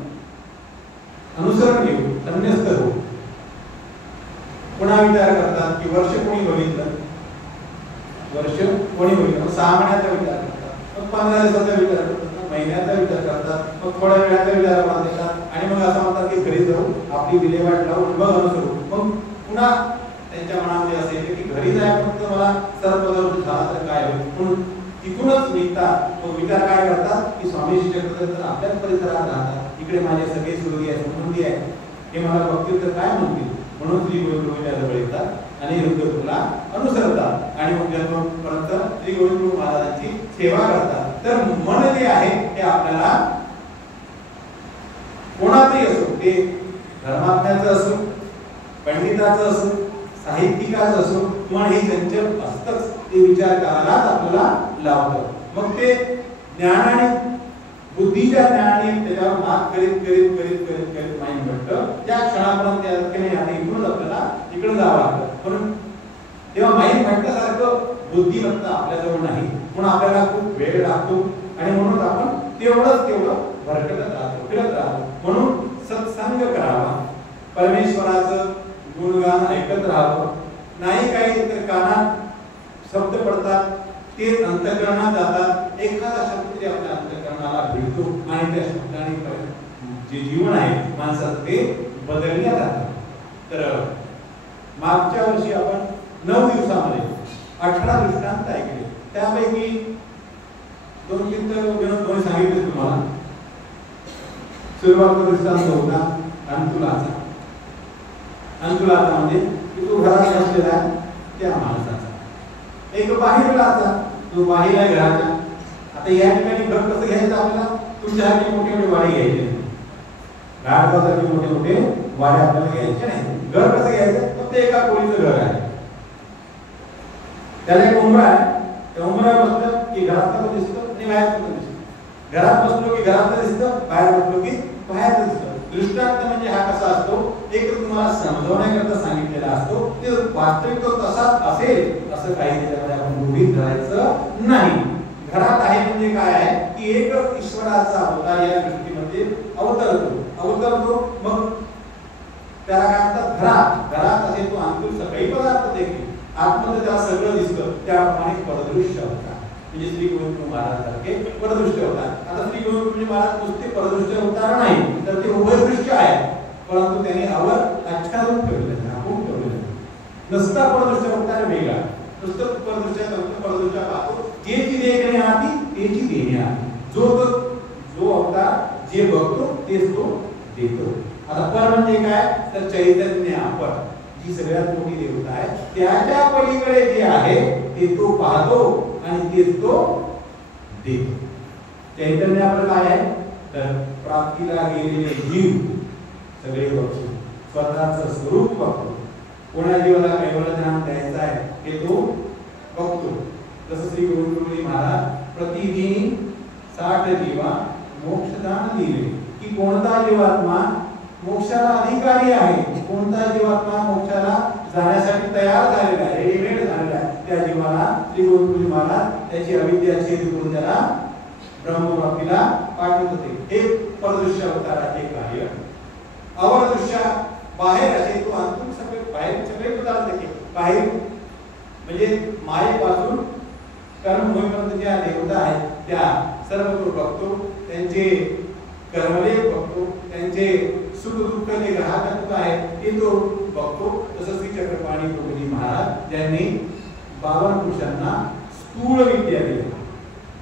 अनुसरण घेऊ, संन्यस्त होऊ। पुन्हा विचार करतात की वर्ष कोणी बघितलं, 6 महिन्याचा विचार करतात, मग 15 दिवसाचा विचार करतात, महिन्याचा विचार करतात, मग थोड्या वेळाचा विचार करतात आणि मग असं म्हणतात की घरी जाऊ, आपली विल्हेवाट लावून मग अनुसरू। मग पुन्हा त्यांच्या मनामध्ये असे येते की घरी जायपर्यंत मला सर्वपदार्थ झाला तर काय होईल, म्हणून तिथूनच निघतात। मग विचार काय करतात की स्वामी श्री चक्रधर तर आपल्याच परिसरात राहतात, इकडे माझे सगळे सुरगी आहे, संबंधी आहे, हे मला बघतील तर काय म्हणतील, म्हणून श्री गोविंद जवळ येतात आणि रुद्रला अनुसरतात आणि मग जन्मपर्यंत श्री गोविंद महाराजांची सेवा करतात। तर मन जे आहे ते आपल्याला कोणाचंही असो, ते धर्माज्ञाचं असो, पंडिताचं असो, साहित्यिकाचं असो, मन हे चंचल असतंच, ते विचार करायलाच आपल्याला लावतं। मग ते ज्ञान आणि बुद्धीच्या ज्ञानाने त्याच्यावर मात करीत माइंड भट्ट ज्या क्षणापर्यंत आता इकडून आपल्याला इकडे जावं लागतं। म्हणून तेव्हा माइंड भट्टासारखं बुद्धिमत्ता आपल्याजवळ नाही, म्हणून आपल्याला खूप वेळ लागतो आणि म्हणून आपण तेवढं भरकटत राहतो, फिरत राहतो। म्हणून सत्संग करावा, परमेश्वराचं गुणगान ऐकत राहावं, नाही काही तर कानात शब्द पडतात ते अंतःकरणात जातात, एखादा शब्द जे आपल्या अंतःकरणाला भिडतो आणि त्या शब्दाने जे जीवन आहे माणसाचं ते बदलल्या जातं। तर मागच्या वर्षी आपण 9 दिवसामध्ये 18 दृष्टांत ऐकले, त्यापैकी 2-3 दोन सांगितले तुम्हाला। सुरुवातीचा दृष्टांत होता अंतुलाचा म्हणजे की तो घरात बसलेला त्या माणसाचा, एक बाहेरलाचा तो बाहेर आहे घराच्या। आता या ठिकाणी घर कसं घ्यायचं आपल्याला, तुमच्यासाठी मोठे वाडे घ्यायचे नाही, राडगावसारखे मोठे वाडे आपल्याला घ्यायचे नाही। घर कसं घ्यायचं, फक्त एका खोलीचं घर आहे, त्याला एक उंबरा आहे, त्या उंबऱ्यावर बसलं की घरातलं दिसतं आणि बाहेरचं दिसतं, घरात बसलो की घरातलं दिसतं, बाहेर बसलो की बाहेरचं दिसतं। दृष्टांत म्हणजे हा कसा असतो, एक तुम्हाला समजवण्याकरता सांगितलेला असतो, ते वास्तविक तो तसाच असेल असं काही त्याच्यामध्ये आपण गृहीत धरायचं नाही। घरात आहे म्हणजे काय आहे की एक ईश्वराचा अवतार या सृष्टीमध्ये अवतरतो, मग त्याला काय म्हणतात घरात असे तो अंतुल सगळे पदार्थ देखील आतमध्ये त्याला सगळं दिसतं, त्याप्रमाणे परदृश्य होता, म्हणजे श्री गोविंद महाराजांसारखे परदृश्य होतात। आता श्री गोविंद महाराज नुसते परदृश्य अवतार नाही, तर ते उभयदृश्य आहे, परंतु त्यांनी आवर आच्छादून ठेवलेलं, झाकून ठेवलेलं, नुसता परदृश्य अवतार वेगळा, नुसतं परदृश्य पाहतो, जेची देखणे आती तेची देणे आती, जो अवतार जे बघतो तेच तो देतो। आता पर म्हणजे काय, तर चैतन्य अपर, जी सगळ्यात मोठी देवता आहे, त्याच्या पलीकडे जे आहे ते तो पाहतो आणि तेच तो देतो। चैतन्य अपर काय आहे, तर प्राप्तीला गेलेले जीव सगळे बघतो, स्वतःचं स्वरूप बघतो, कोणा जीवाला कैवल्य ज्ञान द्यायचं आहे हे तो बघतो। जसं श्री गोविंद महाराज प्रतिदिनी 60 जीवा मोक्षदान दिले की कोणता जीवात्मा मोक्षाला अधिकारी आहे, कोणता जीवात्मा मोक्षाला जाण्यासाठी तयार झालेला आहे, रेडीमेड झालेला आहे, त्या जीवाला श्री गोविंद महाराज त्याची अविद्या छेद करून त्याला ब्रह्मप्राप्तीला पाठवत होते। हे परदृश्य अवताराचे कार्य। अवरदृश्य बाहेर असे तो अंतून सगळे पदार्थ देखील बाहेर म्हणजे मायेपासून कर्म होईपर्यंत ज्या देवता आहेत त्या सर्व तो बघतो, त्यांचे कर्मदेव बघतो, त्यांचे सुख दुःख जे ग्राहकत्व आहे ते तो बघतो. तसं श्री चक्रपाणी प्रभूजी महाराज ज्यांनी 52 पुरुषांना स्थूल विद्या दिली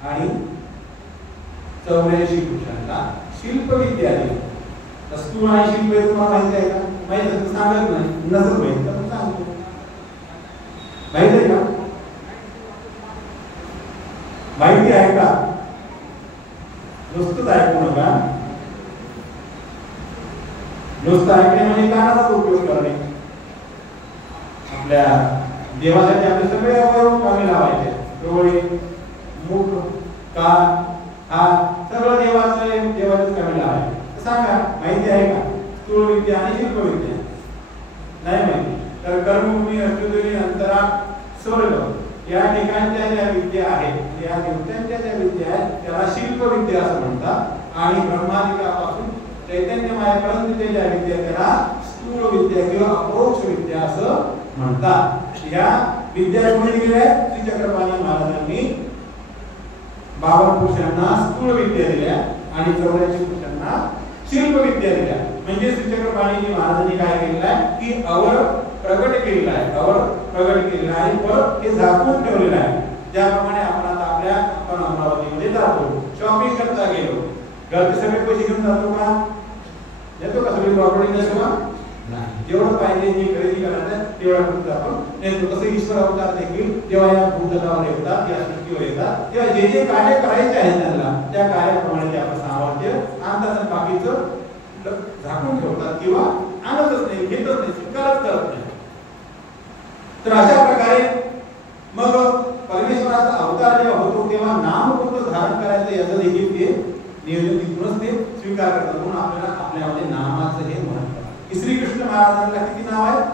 आणि 84 पुरुषांना शिल्प विद्या दिली. स्थूल आणि शिल्प हे तुम्हाला माहिती आहे का? माहिती आहे तर सांगत नाही, नसत माहिती तर सांगतो. माहिती आहे का? माहिती आहे का? नुसतंच ऐकू नका. नुसतं ऐकणे म्हणजे कानाचा उपयोग करणे. आपल्या देवासाठी आपले सगळे अवयव कामी लावायचे. डोळे, मुख, कान, हात सगळं देवाचंच कामी लावायचे. सांगा माहिती आहे का? स्थूल विद्या आणि शिल्प विद्या नाही माहिती तर कर्मभूमी, अष्टदोरी, अंतरा, स्वर्ग या ठिकाणच्या ज्या विद्या आहेत, या देवतांच्या ज्या विद्या आहेत त्याला शिल्प विद्या असं म्हणतात. आणि ब्रह्मादिकापासून चैतन्यमयापर्यंतच्या ज्या विद्या त्याला स्थूल विद्या किंवा अप्रोक्ष विद्या असं म्हणतात. या विद्या कोणी दिल्या? श्री चक्रपाणी महाराजांनी 52 पुरुषांना स्थूल विद्या दिल्या आणि 84 पुरुषांना शिल्प विद्या दिल्या. म्हणजे श्री चक्रपाणी महाराजांनी काय केलेलं आहे की अवर प्रगट केलेलं आहे, अवर प्रगट केलेलं आहे आणि परत हे झाकून ठेवलेलं आहे. ज्याप्रमाणे आपण आता आपण अमरावतीमध्ये जातो, शॉपिंग करता गेलो, घरचे सगळे पैसे घेऊन जातो का? येतो का? सगळी प्रॉपर्टी नसतो का? नाही. जेवढं पाहिजे जे खरेदी करायचं तेवढं फक्त आपण नेतो. तसं ईश्वर अवतार देखील जेव्हा या भूतलावर येतात, या सृष्टीवर येतात, तेव्हा जे जे कार्य करायचे आहे त्यांना त्या कार्याप्रमाणे ते आपलं सामर्थ्य आणतात आणि बाकीचं झाकून ठेवतात किंवा आणतच नाही, घेतच नाही, स्वीकारच करत नाही. तर अशा प्रकारे मग परमेश्वराचा अवतार जेव्हा होतो तेव्हा नाम कोणतं धारण करायचं याचं देखील ते नियोजन तिथूनच ते स्वीकार करतात. म्हणून आपल्याला आपल्यामध्ये नामाचं हे महत्त्व आहे. श्रीकृष्ण महाराजांना किती नाव आहेत?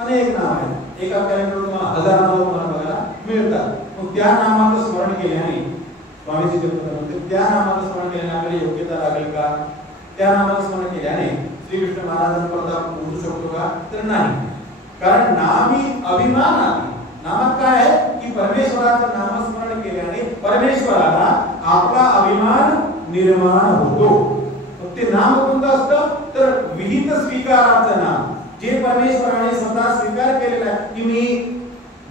अनेक नाव आहेत. एका कॅलेंडरवर तुम्हाला 1000 नाव तुम्हाला बघायला मिळतात. मग त्या नामाचं स्मरण केल्याने स्वामीजी म्हणतात त्या नामाचं स्मरण केल्याने आपल्याला योग्यता लागेल का? त्या नामाचं स्मरण केल्याने श्रीकृष्ण महाराजांपर्यंत आपण पोहोचू शकतो का? तर नाही. कारण नाम ही अभिमान आहे. नामात काय आहे की परमेश्वराचं नामस्मरण केल्याने परमेश्वराला आपला अभिमान निर्माण होतो. ते नाम कोणतं असतं? तर विहित स्वीकाराचं नाम, जे परमेश्वराने स्वतः स्वीकार केलेलं आहे की मी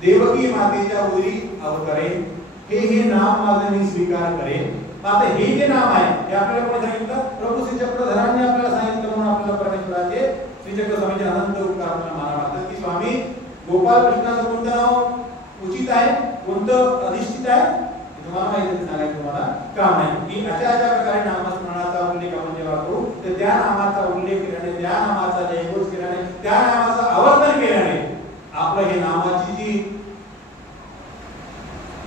देवकी मातेच्या उदरी अवतरेन, हे नाम माझं मी स्वीकार करेन. आता हे जे नाम आहे हे आपल्याला कोणी सांगितलं? प्रभू श्री चक्रधरांनी आपल्याला सांगितलं. म्हणून आपल्याला परमेश्वराचे श्री चक्र स्वामीचे अनंत उपकार आपल्याला मानावे लागतात की स्वामी गोपाल कृष्णाचं कोणतं नाव उचित आहे, कोणतं अधिष्ठित आहे तुम्हाला माहिती सांगायचं तुम्हाला काम नाही. की अशा प्रकारे नामस्मरणाचा उल्लेख आपण जेव्हा करू तर त्या नामाचा उल्लेख केल्याने, त्या नामाचा जयघोष केल्याने, त्या नामाचं आवर्तन केल्याने आपलं हे नामाची जी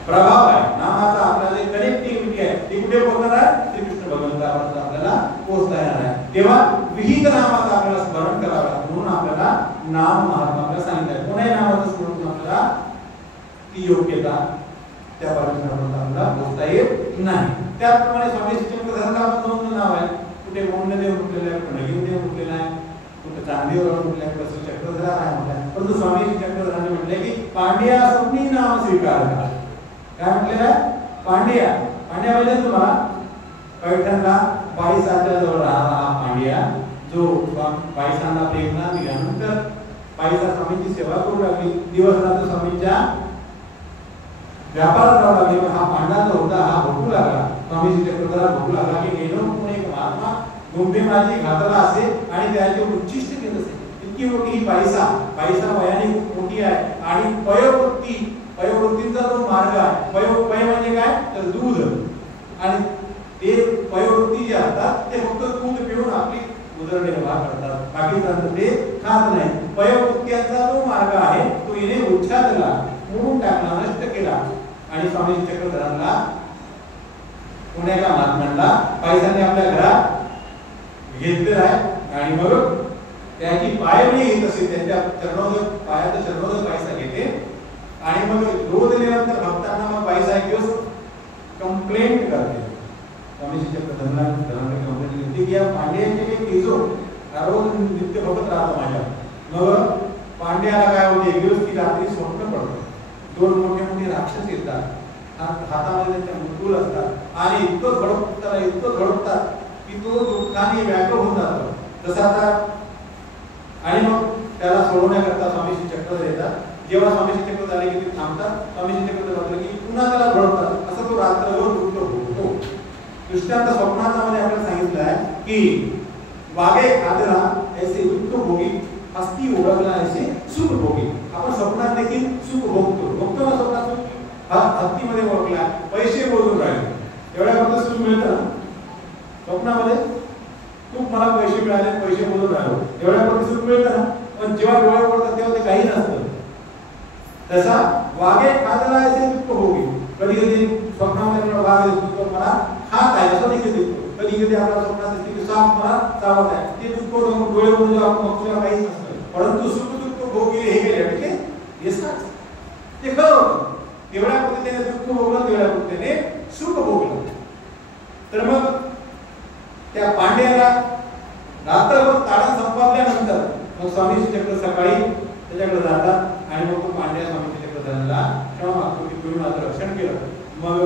प्रभाव आहे, नामाचा आपला जे कनेक्टिव्हिटी आहे ती कुठे पोहोचणार आहे? श्रीकृष्ण भगवंतापर्यंत आपल्याला पोहोचता येणार आहे. तेव्हा विहित नामाचं आपल्याला स्मरण करावं लागतं. म्हणून आपल्याला नाम महात्मा आपल्याला सांगितलं आहे. कोणाही नामाचं स्मरण आपल्याला ती योग्यता त्या परमेश्वरापर्यंत आपल्याला पोहोचता येत नाही. त्याचप्रमाणे स्वामी श्री चक्रधरांना आपण 2 नाव आहे. कुठे मौनदेव म्हटलेलं आहे, कुठे नगीनदेव म्हटलेलं आहे, कुठे चांदीवर म्हटलं आहे, कुठे चक्रधरा आहे म्हटलं. परंतु स्वामी श्री चक्रधरांनी म्हटले की पांड्या स्वप्नी नाम स्वीकार करा. काय म्हटलेलं आहे? पांड्या. पांड्या म्हणजे तुम्हाला पैठणला बाईसाच्या जवळ राहणारा हा पांड्या, जो बाईसांना प्रेरणा दिल्यानंतर बाईसा स्वामींची सेवा करू लागली, दिवस रात्र स्वामींच्या व्यापारात राहू लागले. हा पांडा जो होता हा भोगू लागला, स्वामीजी चक्रधरा भोगू लागला की गेलो म्हणून एक महात्मा गुंबे माझी घातला असे आणि त्याचे उच्चिष्ट केलं असे. इतकी मोठी ही बाईसा वयाने खूप मोठी आहे आणि पयोवृत्तीचा जो मार्ग आहे, पय म्हणजे काय तर दूध, आणि ते पयोवृत्ती जे असतात ते फक्त दूध पिऊन आपली उदरनिर्वाह करतात, बाकीचं ते खात नाही. पयोवृत्त्यांचा जो मार्ग आहे तो हिने उच्छादला, मोडून टाकला, नष्ट केला. आणि स्वामी चक्रधरांना पुण्याच्या महात्म्यांना पैशाने आपल्या घरात घेतलेला आहे आणि मग त्याची पायवणी घेत असेल, त्यांच्या पायाचा चरणोदक पैसा घेते आणि मग रोज निरंतर भक्तांना मग पैसा एक दिवस कंप्लेंट करते. स्वामी चक्रधरांना कंप्लेंट घेते की या पांड्याचे काही केजो रोज नित्य भक्त राहतो माझ्या. मग पांड्याला काय होते, एक दिवस की रात्री स्वप्न पडतं, 2 मोठे मोठे राक्षस येतात, हातामध्ये त्यांच्या मुकुल असतात आणि इतकं झडपतात की की तो दुःखाने व्याकुळ होऊन जातो. जसं आता आणि मग त्याला सोडवण्याकरता स्वामीजी चक्र येतात. जेव्हा स्वामीजी चक्र झाले की ते थांबतात. स्वामीजी चक्र झालं की पुन्हा त्याला घडवतात. असं तो रात्रभर दुःख भोगतो. दृष्टांत स्वप्नामध्ये आपल्याला सांगितलं आहे की वागे खादला ऐसे दुःख भोगी, हस्ती ओळखला ऐसे सुख भोगी. आपण स्वप्नात देखील सुख भोगतो ना स्वप्नात. हत्तीमध्ये ओळखला पैसे मोजून राहिले, एवढ्यापर्यंत सुख मिळतं. स्वप्नामध्ये खूप मला पैसे मिळाले, पैसे मोजून राहिलो, एवढ्यापर्यंत सुख मिळतं ना. पण जेव्हा डोळे पडतात तेव्हा ते काही नसतं. तसा वागे खादला ऐसे दुःख भोगी. कधी कधी स्वप्नामध्ये वाघ दिसतो, मला खात आहे असं देखील दिसतो. कधी कधी आपल्या स्वप्नात दिसते की साप मला चावत आहे, ते दुःख डोळे बघून आपण बघतो काहीच नसतं. परंतु सुख दुःख भोगले हे गेले म्हणजे ते खरं होतं. तेवढ्या पद्धतीने दुःख भोगलं, तेवढ्या पद्धतीने सुख भोगलं. तर मग त्या पांड्याला रात्रभर ताडण संपवल्यानंतर मग स्वामीजी चक्र सकाळी त्याच्याकडे जातात आणि मग तो पांड्या स्वामीजी चक्रधराला क्षमा मागतो की तुम्ही माझं रक्षण केलं. मग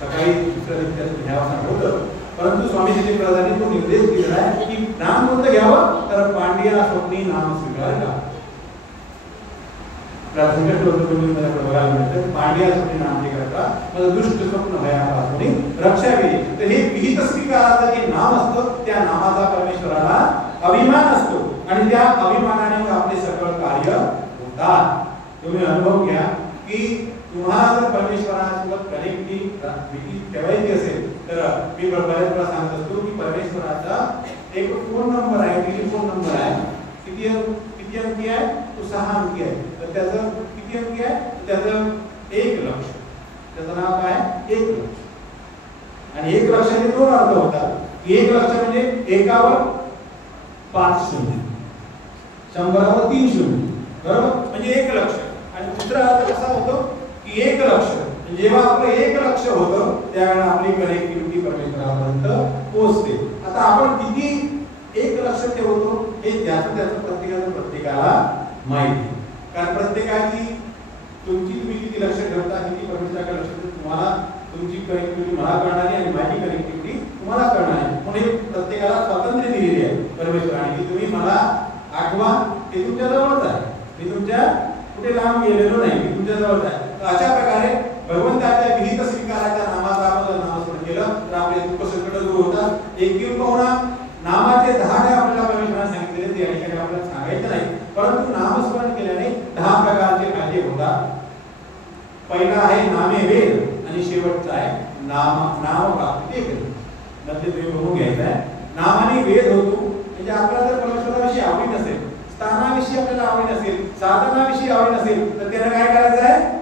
सकाळी दुसऱ्या दिवशी घ्यावं होतं. परंतु स्वामीजी चक्रधरांनी तो निर्देश दिला आहे की नाम कोणतं घ्यावं, तर पांड्या स्वप्नी नाम स्वीकारला. प्राथमिक तुम्ही बघायला मिळतं पांड्या स्वप्नी नाम स्वीकारला, माझं दुष्ट स्वप्न भयापासून रक्षा केली. तर हे विहित स्वीकाराचं जे नाम असतं त्या नामाचा परमेश्वराला अभिमान असतो आणि त्या अभिमानाने आपले सकळ कार्य होतात. तुम्ही अनुभव घ्या की तुम्हाला जर परमेश्वरासोबत कनेक्टिव्हिटी ठेवायची असेल तर मी बऱ्याच वेळा सांगत असतो की परमेश्वराचा एक फोन नंबर आहे, टेलिफोन नंबर आहे. किती अंकी आहे, तो 6 अंकी आहे. तर त्याचं किती अंकी आहे, त्याचं 1 लक्ष. त्याचं नाव काय, 1 लक्ष. आणि 1 लक्षाचे 2 अर्थ होतात. 1 लक्ष म्हणजे एकावर 5 शून्य, 100वर 3 शून्य, बरोबर, म्हणजे 1 लक्ष. आणि दुसरा अर्थ कसा होतो की 1 लक्ष जेव्हा आपलं 1 लक्ष होतं त्यावेळेला आपली कनेक्टिव्हिटी परमेश्वरापर्यंत पोहोचते. आता आपण किती 1 लक्ष ठेवतो हे त्याचं प्रत्येकाला माहिती. कारण प्रत्येकाची तुम्ही किती लक्ष ठेवता, किती परमेश्वराकडे लक्ष ठेवता, तुम्हाला तुमची कनेक्टिव्हिटी मला कळणार आणि माझी कनेक्टिव्हिटी तुम्हाला कळणार आहे. म्हणून प्रत्येकाला स्वातंत्र्य दिलेली आहे परमेश्वराने की तुम्ही मला आठवा, ते तुमच्या जवळच आहे. मी तुमच्या कुठे लांब गेलेलो नाही, मी तुमच्या जवळच आहे. अशा प्रकारे भगवंताच्या विहित स्वीकाराच्या नामाचं आपण नामस्मरण केलं तर आपले दुःख संकट दूर होतात. एक किंबहुना नामाचे 10 आपल्याला परमेश्वराने सांगितलेले ते या ठिकाणी आपल्याला सांगायचं नाही. परंतु नामस्मरण केल्याने 10 प्रकारचे फायदे होतात. पहिला आहे नामे वेद आणि शेवटचा आहे नाम प्राप्ती. नंतर तुम्ही बघून घ्यायचं आहे. नामाने वेद होतो म्हणजे आपल्याला जर परमेश्वराविषयी आवड नसेल, स्थानाविषयी आपल्याला आवड नसेल, साधनाविषयी आवड नसेल तर त्याला काय करायचं आहे,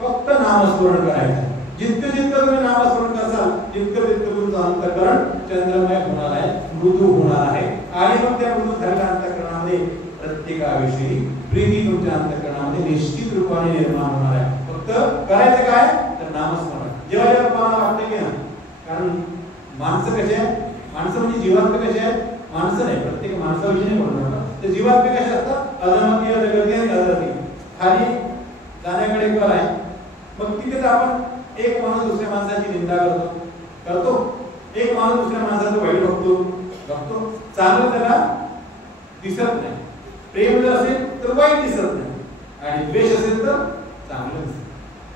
फक्त नामस्मरण करायचं. जितकं तुम्ही नामस्मरण करसाल तितकं तुमचं अंतःकरण चंद्रमय होणार आहे, मृदू होणार आहे. आणि मग त्या मृदू झालेल्या अंतःकरणामध्ये प्रत्येकाविषयी प्रीती तुमच्या अंतःकरणामध्ये निश्चित रूपाने निर्माण होणार आहे. फक्त करायचं काय, तर नामस्मरण. जेव्हा तुम्हाला वाटतं की कारण माणसं कसे आहेत, माणसं म्हणजे जीवात्म कसे आहेत, माणसं नाही, प्रत्येक माणसाविषयी नाही बोलणार. तर जीवात्म कसे असतात, अधमती, अधगती आणि अधरती, खाली जाण्याकडे कल आहे. मग तिथेच आपण एक माणूस दुसऱ्या माणसाची निंदा करतो, एक माणूस दुसऱ्या माणसाचं वाईट बघतो, चांगलं त्याला दिसत नाही. प्रेम जर असेल तर वाईट दिसत नाही आणि द्वेष असेल तर चांगलं दिसत.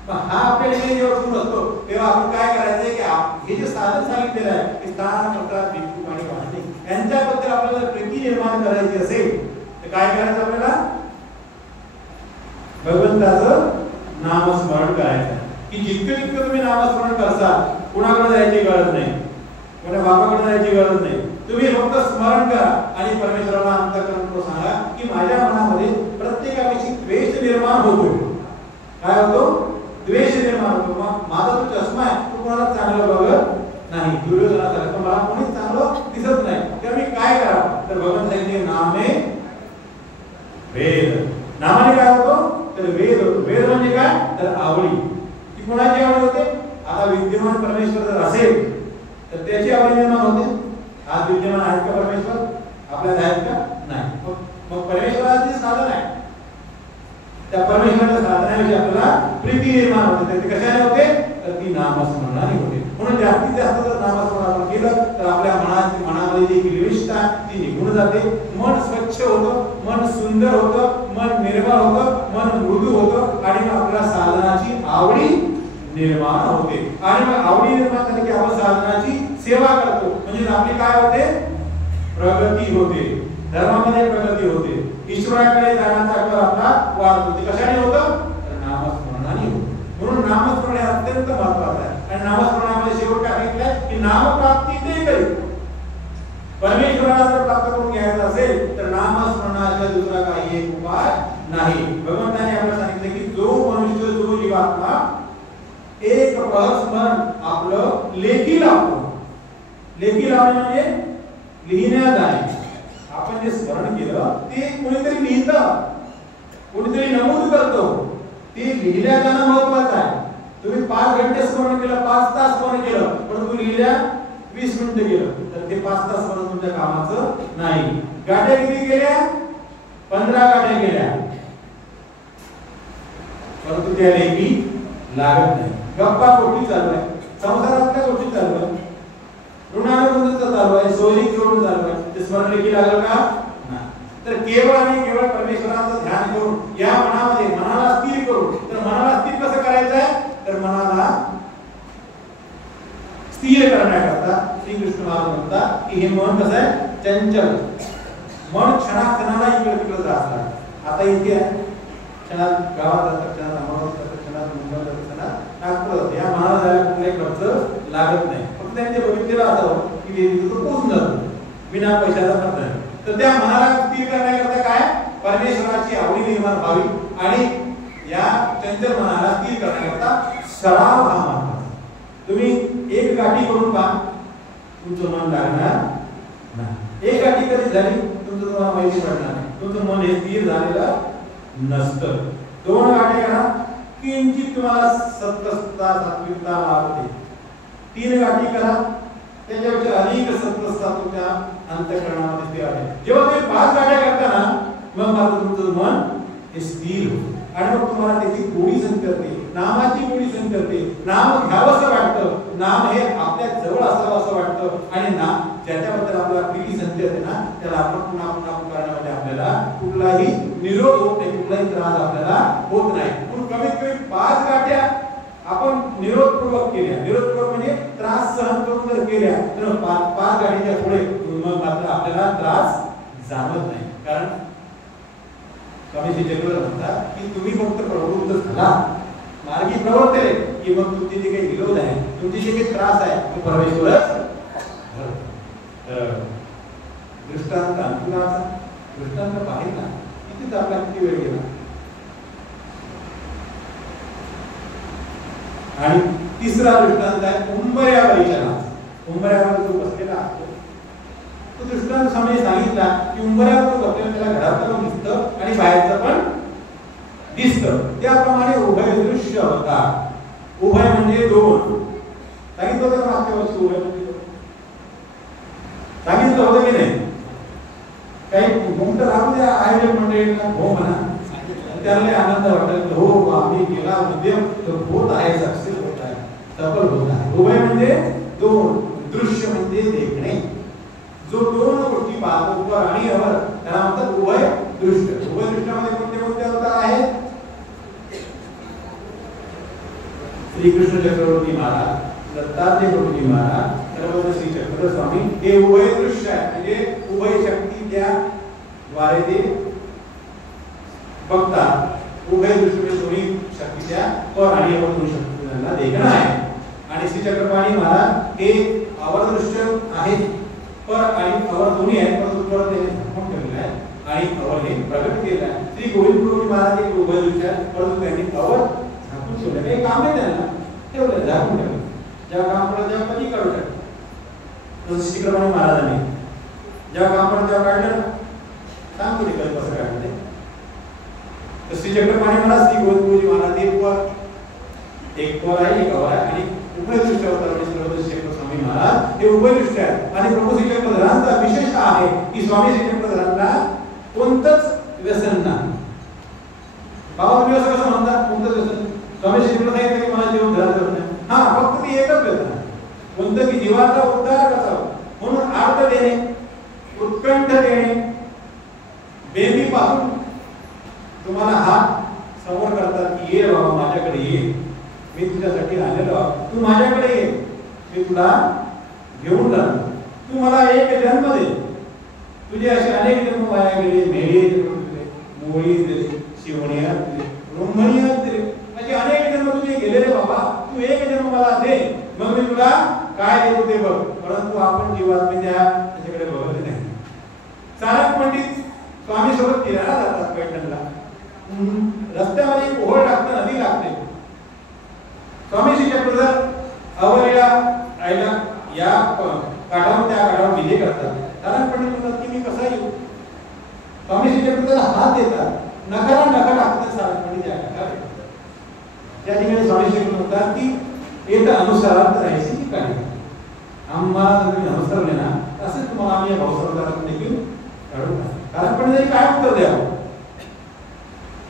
पण हा आपल्याला जेव्हा गुण असतो तेव्हा आपण काय करायचंय की हे जे साधन सांगितलेलं आहे की स्थान, प्रकार, भिक्खू आणि वाणी यांच्याबद्दल आपल्याला प्रीती निर्माण करायची असेल तर काय करायचं, आपल्याला भगवंताचं नामस्मरण करायचं. की जितकं तुम्ही नामस्मरण करसाल कुणाकडे जायची गरज नाही, कोणा बापाकडे जायची गरज नाही. तुम्ही फक्त स्मरण करा आणि परमेश्वराला अंतःकरण सांगा की माझ्या मनामध्ये प्रत्येकाविषयी द्वेष निर्माण होतो. काय होतो, द्वेष निर्माण होतो. मग माझा तो चष्मा आहे, तो कोणाला चांगलं बघत नाही, दुर्योधनासारखं मला कोणीच चांगलं दिसत नाही. तर मी काय करावं, तर भगवंत सांगितले नामे वेद. नामाने काय होतो, तर वेद होतो. वेद म्हणजे काय, तर आवडी. ती कोणाची आवड होते, आता विद्यमान परमेश्वर जर असेल तर त्याची आवड निर्माण होते. आज विद्यमान आहेत का परमेश्वर, आपल्याला आहेत का, नाही. मग परमेश्वराचे साधन आहे, त्या परमेश्वराच्या साधनाविषयी आपल्याला प्रीती निर्माण होते. ते कशाने होते, तर ती नामस्मरणाने होते. म्हणून जास्तीत जास्त जर नामस्मरण आपण केलं तर आपल्या मनामध्ये जी क्लेशता ती निघून जाते, मन स्वच्छ होतं, मन सुंदर होतं, मन निर्मळ होतं, मन मृदू होतं आणि मग आपल्या साधनाची आवडी निर्माण होते आणि मग आवडी निर्माण झाली की आपण साधनाची सेवा करतो म्हणजे आपली काय होते, प्रगती होते, धर्मामध्ये प्रगती होते, ईश्वराकडे जाण्याचा कल आपला वाढतो. ते कशाने होतं, तर नामस्मरणाने होतं. म्हणून नामस्मरण हे अत्यंत महत्त्वाचं आहे आणि नामस्मरणामध्ये शेवट काय सांगितलंय की नामप्राप्ती ते करी. परमेश्वराला जर प्राप्त करून घ्यायचं असेल तर नामस्मरणाशिवाय दुसरा काही एक उपाय नाही. भगवंताने आपल्याला सांगितले की जो मनुष्य, जो जीवात्मा एक प्रस्मरण आपलं लेखी लावतो, लेखी लावणे म्हणजे लिहिण्यात आहे. आपण जे स्मरण केलं ते कोणीतरी लिहितं, कोणीतरी नमूद करतो, ते लिहिल्या जाणं महत्वाचं आहे. तुम्ही 5 घंटे स्मरण केलं, 5 तास स्मरण केलं, परंतु लिहिल्या 20 मिनिटं केलं तर ते 5 तास स्मरण तुमच्या कामाचं नाही. गाठ्या किती केल्या, 15 गाठ्या केल्या, परंतु त्या लेखी लागत नाही. गप्पा गोष्टी चालू आहे, संसारातल्या गोष्टी चालू आहे, ऋणानुबंधचं चालू आहे, सोयीक जोडून चालू आहे, ते स्मरण लेखी लागल का नाही. तर केवळ आणि केवळ परमेश्वराचं ध्यान करून या मनामध्ये मनाला स्थिर करून, तर मनाला स्थिर कसं करायचं आहे, तर मनाला स्थिर करण्याकरता श्रीकृष्ण महाराज म्हणतात की हे मन कसं आहे, चंचल मन, क्षणाक्षणाला इकडे तिकडे जातात. आता इथे क्षणात गावात जातात, क्षणात अमरावतीत जातात, क्षणात मुंबईत जातात, क्षणात नागपूर जातात. या मनाला जायला कुठलाही खर्च लागत नाही. फक्त त्यांनी बघितलेलं असावं की तिथं पोहोचून जातो बिना पैशाचा खर्च आहे. तर त्या मनाला स्थिर करण्याकरता काय, परमेश्वराची आवडी निर्माण व्हावी आणि या चंचल मनाला स्थिर करण्याकरता सराव हा महत्त्वाचा. तुम्ही एक गाठी करून पहा, तुमचं मन लागणार नाही. एक गाठी कधी झाली तुमचं तुम्हाला माहिती पडणार नाही, तुमचं मन हे स्थिर झालेलं नसतं. 2 गाठी करा, किंचित तुम्हाला सत्वस्ता सात्विकता लाभते. 3 गाठी करा, त्याच्यापेक्षा अधिक सत्वस्ता तुमच्या अंतःकरणामध्ये स्थिर आहे. जेव्हा तुम्ही 5 गाठ्या करता ना, मग मात्र तुमचं मन हे स्थिर होतं आणि मग तुम्हाला त्याची गोडी संकरते, नामाची गोडी संकरते, नाम घ्यावंसं वाटतं, नाम हे आपल्या जवळ असावं असं वाटतं आणि नाम ज्याच्याबद्दल आपल्याला प्रीती संकरते ना त्याला आपण पुन्हा पुन्हा पुकारण्यामध्ये आपल्याला कुठलाही निरोध होत नाही, कुठलाही त्रास आपल्याला होत नाही. म्हणून कमीत कमी 5 गाठ्या आपण निरोधपूर्वक केल्या, निरोधपूर्वक म्हणजे त्रास सहन करून जर केल्या तर 5 गाठीच्या पुढे मग मात्र आपल्याला त्रास जाणवत नाही. कारण स्वामी चक्र म्हणतात की तुम्ही फक्त प्रवृत्त झाला, मार्गी प्रवर्तले की मग तुमचे जे काही विरोध आहे, तुमचे जे काही त्रास आहे तो परमेश्वरच दृष्टांत अंकुराचा दृष्टांत पाहिला किती आपला किती वेळ गेला. आणि तिसरा दृष्टांत आहे उंबऱ्यावर विचाराचा. उंबऱ्यावर जो बसलेला असतो तो दृष्टांत स्वामी सांगितला की उंबऱ्यावर जो बसलेला त्याला घरातलं पण दिसतं आणि बाहेरचं पण दिसतं. त्याप्रमाणे उभय दृश्य होता. उभय म्हणजे 2 सांगितलं होतं मागच्या वर्षी. उभय म्हणजे 2 सांगितलं होतं की नाही. काही घुमत राहू द्या आयोजक मंडळींना हो म्हणा, त्याला आनंद वाटत हो आम्ही गेला उद्यम तर होत आहे, सक्सेस होत आहे, सफल होत आहे. उभय म्हणजे 2, दृश्य म्हणजे देखणे. जो 2 गोष्टी पाहतो वर आणि अवर त्याला म्हणतात उभय दृश्य. उभय दृश्यामध्ये कोणते कोणते अवतार आहेत. श्रीकृष्ण चक्रवर्ती महाराज, दत्तात्रय प्रभुजी महाराज, सर्व श्री चक्रधर स्वामी हे उभय दृश्य आहे. म्हणजे उभय शक्ती त्या द्वारे ते बघतात. उभय दृष्टी दोन्ही शक्तीच्या पर आणि अवर दोन्ही शक्ती त्यांना देखणं आहे. आणि श्री चक्रपाणी महाराज हे अवर दृश्य आहेत, पर आणि अवर दोन्ही आहेत, परंतु पर त्यांनी झाकून ठेवलेलं आहे आणि अवर हे प्रगट केलेलं आहे. श्री गोविंद प्रभुजी महाराज हे उभय दृश्य आहेत, परंतु त्यांनी अवर झाकून ठेवलं. हे काम नाही त्यांना ठेवलं, झाकून ठेवलं. जेव्हा काम पडलं तेव्हा कधी काढू शकतो. तसं श्री चक्रपाणी महाराजांनी जेव्हा काम पडलं तेव्हा काढलं, सांगतो ते कसं काढलं. तर श्री चक्रपाणी महाराज, श्री गोविंद प्रभुजी महाराज एक पर आहे, एक अवर आहे आणि उभय दृष्टी अवतार सर्व श्री स्वामी महाराज हे उभय दृष्टी आहेत. आणि प्रभू श्री चक्रधरांचा विशेष आहे की स्वामी श्री चक्रधरांना कोणतंच व्यसन नाही. बाबा तुम्ही असं म्हणतात कोणतंच व्यसन. स्वामी श्री चक्रधर सांगितलं की मला जीवन धरायचं नाही. हा फक्त ती एकच व्यसन आहे. कोणतं की जीवाचा उद्धार कसा म्हणून अर्थ देणे, उत्कंठ देणे, बेबीपासून तुम्हाला हात समोर करतात की ये बाबा माझ्याकडे ये, मी तुझ्यासाठी आलेलो आहे, तू माझ्याकडे ये, मी तुला घेऊन जातो, तू मला एक जन्म दे. तुझे असे अनेक जन्म वाया गेले, मेळे दिले, मोळी दिले, शिवणिया दिले, रोमणिया दिले, असे अनेक जन्म तुझे गेलेले बाबा, तू एक जन्म मला दे, मग मी तुला काय देतो ते बघ. परंतु आपण जीवात्म्या त्याच्याकडे बघत नाही. चाणक पंडित स्वामी सोबत फिरायला जातात पैठणला, रस्त्यामध्ये एक ओहळ लागतं, नदी लागते. स्वामीजी चक्रधर अवलीला राहिला या काठावर त्या काठावर विधी करतात. चाणक पंडित म्हणतात की मी कसा येऊ. स्वामीजी चक्रधर हात देतात, नखाला नखा टाकतात. चाणक पंडित त्या काठावर त्या ठिकाणी स्वामीजी म्हणतात की येतं अनुसारार्थ राहायची ठिकाणी आम्हाला तुम्ही अनुसरले ना तसेच तुम्हाला आम्ही या भावसंस्कारातून देखील काढू. कारण पंडित काय उत्तर द्यावं.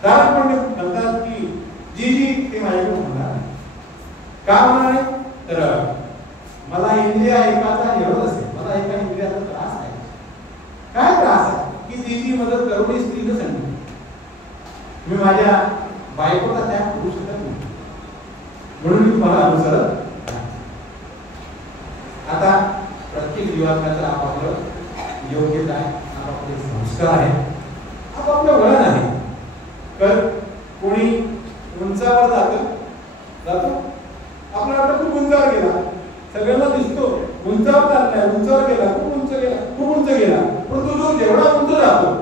कारण पंडित म्हणतात की जी जी ते माझ्याकडे म्हणणार का म्हणणार आहे तर मला इंद्रिया ऐकायचा निरोध असेल, मला एका इंद्रियाचा त्रास आहे. काय त्रास आहे की तिची मदत करून स्त्रीला सांगितली मी माझ्या बायकोला त्याग करू शकत नाही, म्हणून मी तुम्हाला अनुसरत. आता प्रत्येक जीवात्म्याचं आपापलं योग्यता आहे, आपापले संस्कार आहे, आपापलं वळण आहे. तर कोणी उंचावर जातो, आपला वाटतं खूप उंचावर गेला, सगळ्यांना दिसतो उंचावर चाललाय, उंचावर गेला, खूप उंच गेला, खूप उंच गेला, परंतु जो जेवढा उंच जातो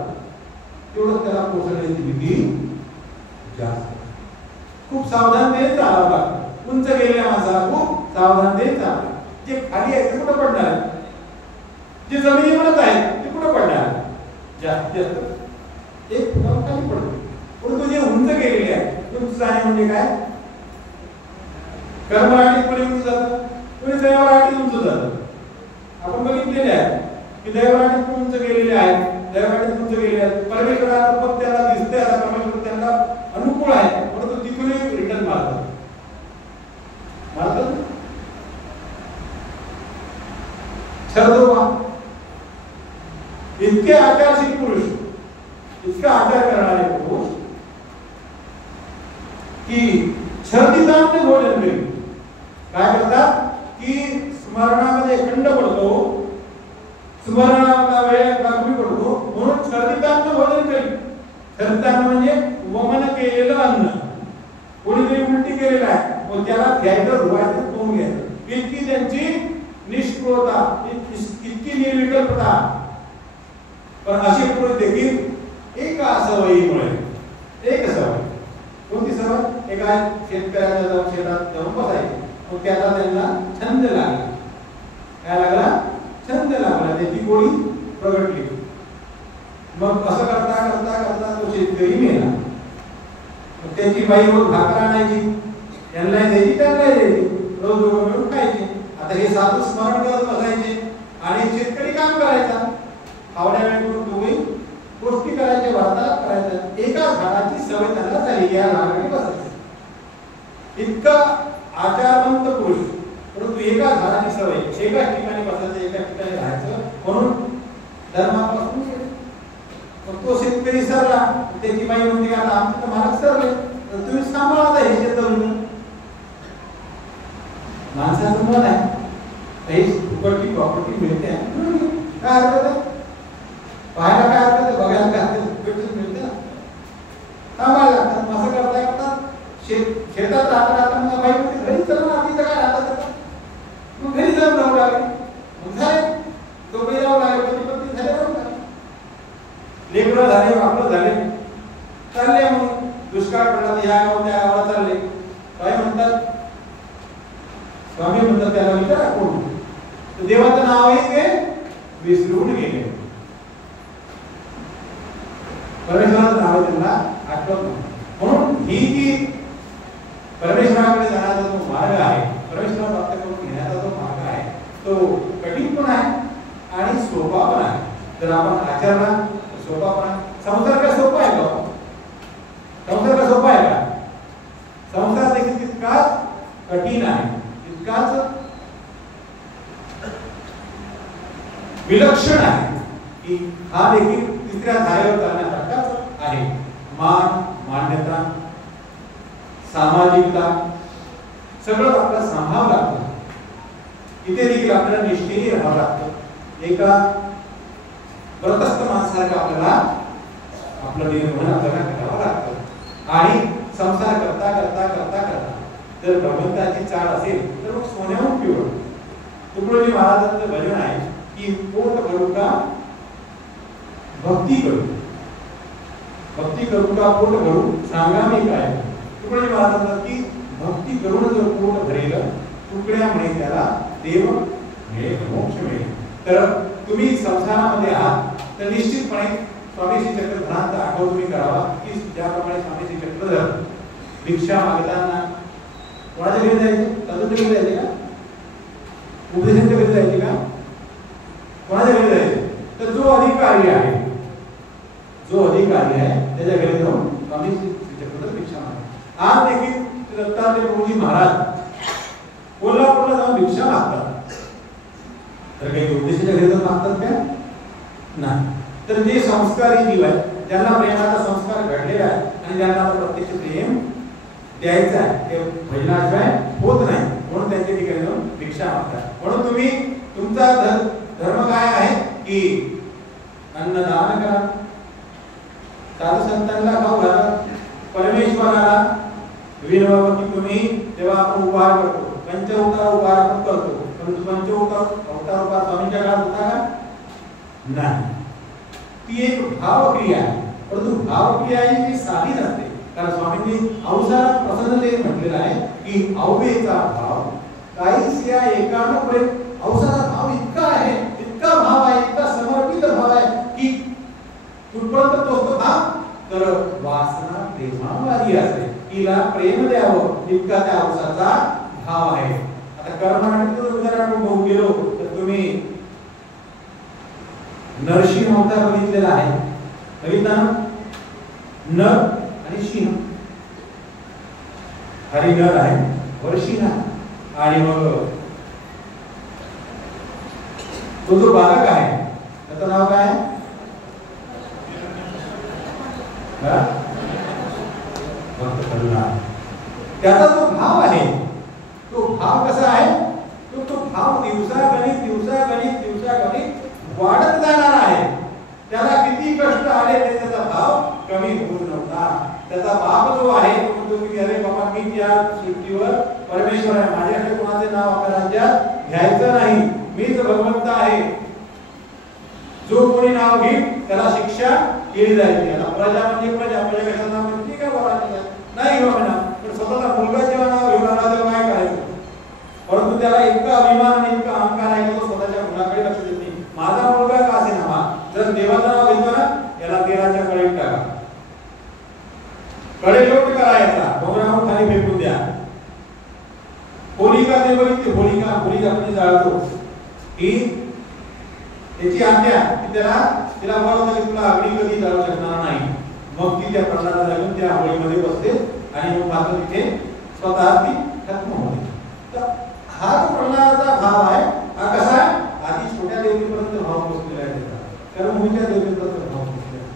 तेवढं त्याला कोसळण्याची भीती जास्त. खूप सावधानतेने चालावं लागतं. उंच गेलेल्या माणसाला खूप सावधानतेने चालावं. जे खाली आहे ते कुठं पडणार आहे, जे जमिनीवरच आहे ते कुठं पडणार आहे, जास्तीत जास्त एक फुटावर खाली पडतो. परंतु जे उंच गेलेले आहे, उंच जाणे म्हणजे काय, कर्मराटीत कोणी उंच जातं, कोणी दैवराटीत उंच जातं. आपण बघितलेले आहे की दैवराटीत उंच गेलेले आहेत, दैवराटीत उंच गेलेले आहेत. परमेश्वराचं पद त्याला दिसतंय, आता परमेश्वर त्यांना अनुकूल आहे, परंतु तिथूनही रिटर्न मारतात. छरदोबा इतके आचारशील पुरुष, इतका आचार करणारे पुरुष की छर्दितांत भोजन करी. काय करतात की स्मरणामध्ये खंड पडतो, स्मरणाला वेळ कमी पडतो, म्हणून छर्दितांत भोजन करी. छर्दितांत म्हणजे वमन केलेलं अन्न, कोणीतरी उलटी केलेलं आहे मग त्याला घ्यायचं, धुवायचं, खाऊन घ्यायचं. इतकी त्यांची निष्क्रियता, इतकी निर्विकल्पता. पण असे पुरुष देखील एका सवयीमुळे, एक सवय, कोणती सवय, एका शेतकऱ्याच्या जाऊन शेतात जाऊन बसायचे, मग त्याला त्यांना छंद लागला. काय लागला, छंद लागला, त्याची गोडी प्रगटली. मग असं करता करता करता तो शेतकरी मेला. त्याची बाई रोज भाकर आणायची, त्यांना द्यायची, त्यांना द्यायची, रोज दोघं मिळून खायचे. आता हे साधू स्मरण करत बसायचे आणि शेतकरी काम करायचा. आवड्या वेळेकडून दोघे गोष्टी करायच्या, वार्तालाप करायचा. एका झाडाची सवय त्यांना झाली, या झाडाखाली बसायचं. इतका आचारवंत पुरुष, परंतु एका झाडाची सवय, एकाच ठिकाणी बसायचं, एका ठिकाणी राहायचं, म्हणून धर्मापासून तो शेतकरी सरला. त्याची बाई म्हणते आता आमचं तर महाराज सरले, तर तुम्ही सांभाळा हे शेत. माणसाचं मन आहे, काही फुकटची प्रॉपर्टी मिळते, काय हरकत आहे, पाहायला काय हरकत आहे, बघायला काय हरकत, फुकटच मिळते ना, सांभाळायला लागतात. असं करता करतात शेतात राहता मग बाई म्हणते घरी चला ना, तिथं काय राहतात, मग घरी जाऊन राहू लागले. मग झाले दोघे राहू लागले, पती झाले, राहू लागले, लेकरं झाले, वाकडं झाले, चालले. मग दुष्काळ पडला, या गावात त्या गावाला चालले. काय म्हणतात, स्वामी म्हणतात त्याला विचारा कोण, देवाचं नावही ते विसरून गेले. परमेश्वराचं नाव त्यांना आठवत नाही. म्हणून ही जी परमेश्वराकडे जाण्याचा जो मार्ग आहे, परमेश्वरा प्राप्त करून घेण्याचा जो मार्ग आहे, तो कठीण पण आहे आणि सोपा पण आहे. जर आपण आचरणात सोपा पण आहे. संसार का सोपा आहे का, संसार का सोपा आहे का, संसार देखील तितकाच कठीण आहे, तितकाच विलक्षण आहे की हा देखील तिसऱ्या धारेवर करण्यासारखाच आहे. मान, मान्यता, सामाजिकता सगळं आपल्याला सांभाळावं लागतं. इथे देखील आपल्याला निष्ठेने राहावं लागतं. एका व्रतस्थ माणसासारखं आपल्याला आपलं निर्वहन आपल्याला करावं लागतं. आणि संसार करता करता करता करता जर भगवंताची चाल असेल तर मग सोन्याहून पिवळ. तुकडोजी महाराजांचं भजन आहे की पोट भरू का भक्ती करू, भक्ती करू का पोट भरू सांगा मी काय. तुकडोजी महाराज म्हणतात की भक्ती करून जर पोट भरेल तुकड्यामुळे त्याला देव मिळेल, मोक्ष मिळेल. तर तुम्ही संसारामध्ये आहात तर निश्चितपणे स्वामी श्री चक्रधरांचा आठवण तुम्ही करावा की ज्याप्रमाणे स्वामी श्री चक्रधर भिक्षा मागताना कोणाच्या घरी जायचे? साधूच्या घरी जायचे का? उपदेशांच्या घरी जायचे का? कोणाच्या घरी जायचे? तर जो अधिकारी आहे, जो अधिकारी आहे त्याच्या घरी जाऊन स्वामी श्री चक्रधर भिक्षा मागतात. आज देखील दत्तात्रय प्रभूजी महाराज कोल्हापूरला जाऊन भिक्षा मागतात. तर काही उपदेशाच्या घरी जाऊन मागतात का? नाही. तर जे संस्कारी जीव आहे ज्यांना प्रेमाचा संस्कार घडलेला आहे आणि ज्यांना प्रत्यक्ष प्रेम द्यायचं आहे ते भजनाशिवाय होत नाही, म्हणून त्यांच्या ठिकाणी जाऊन भिक्षा मागतात. म्हणून तुम्ही तुमचा धर्म काय आहे की अन्नदान करा, साधू संतांना खाऊ घाला, परमेश्वराला विनवा की तुम्ही जेव्हा आपण उपहार करतो पंचअवतार उपहार आपण करतो, परंतु पंचअवतार उपहार स्वामींच्या काळात होता का? नाही. ती एक भावक्रिया आहे, परंतु भावक्रिया ही साधी नसते. कारण स्वामींनी अवसारात प्रसन्नतेने म्हटलेलं आहे की अव्ययचा भाव काहीच या एकांतपर्यंत अवसाराचा भाव इतका आहे, इतका भाव आहे, इतका समर्पित भाव आहे की कुठपर्यंत पोहोचतो भाव तर वासना प्रेमावादी असते, तिला प्रेम द्यावं इतका त्या अवसाचा भाव आहे. आता कर्मकांडाचं उदाहरण बघू गेलो तर तुम्ही नरसिंह अवतार बघितलेला आहे, बघितला ना? नर आणि सिंह, हरी नर आहे वर सिंह आहे. आणि मग तो जो बालक आहे त्याचं नाव काय आहे? त्याचा जो भाव आहे तो भाव कसा आहे? तो भाव दिवसागणित वाढत जाणार आहे. त्याला किती कष्ट आले तरी त्याचा भाव कमी होत नव्हता. त्याचा बाप जो आहे तो म्हणतो की अरे बाबा मी या सृष्टीवर परमेश्वर आहे, माझ्याकडे कोणाचे नाव आपल्या घ्यायचं नाही, मीच भगवंत आहे. जो कोणी नाव घेईल त्याला शिक्षा केली जाईल. त्याला प्रजा म्हणजे प्रजा कशाचं नाव घेतली का बोलायचं नाही हो म्हणा, पण स्वतःचा मुलगा जेव्हा नाव घेऊन आला तेव्हा काय करायचं? परंतु त्याला इतका अभिमान आणि इतका अहंकार आहे की तो स्वतःच्या मुलाकडे लक्ष देत नाही. माझा मुलगा का असे ना, जर देवाचं नाव घेतो ना याला तेलाच्या कढईत टाका, कडेलोट करायचा, डोंगरावर खाली फेकून द्या. होलिका ते बघितली, होलिका आपण जाळतो की त्याची आज्ञा की तिला बोलवलं की तुला अग्नी कधी जाळू शकणार नाही. मग ती त्या प्रसादाला लागून त्या होळीमध्ये बसते आणि मग मात्र तिथे स्वतः ती खत्म होते. तर हा जो प्रल्हादाचा भाव आहे हा कसा आहे? आधी छोट्या देवतेपर्यंत भाव पोहोचलेला आहे त्याचा, कारण मुलीच्या देवतेपर्यंत भाव पोहोचलेला आहे.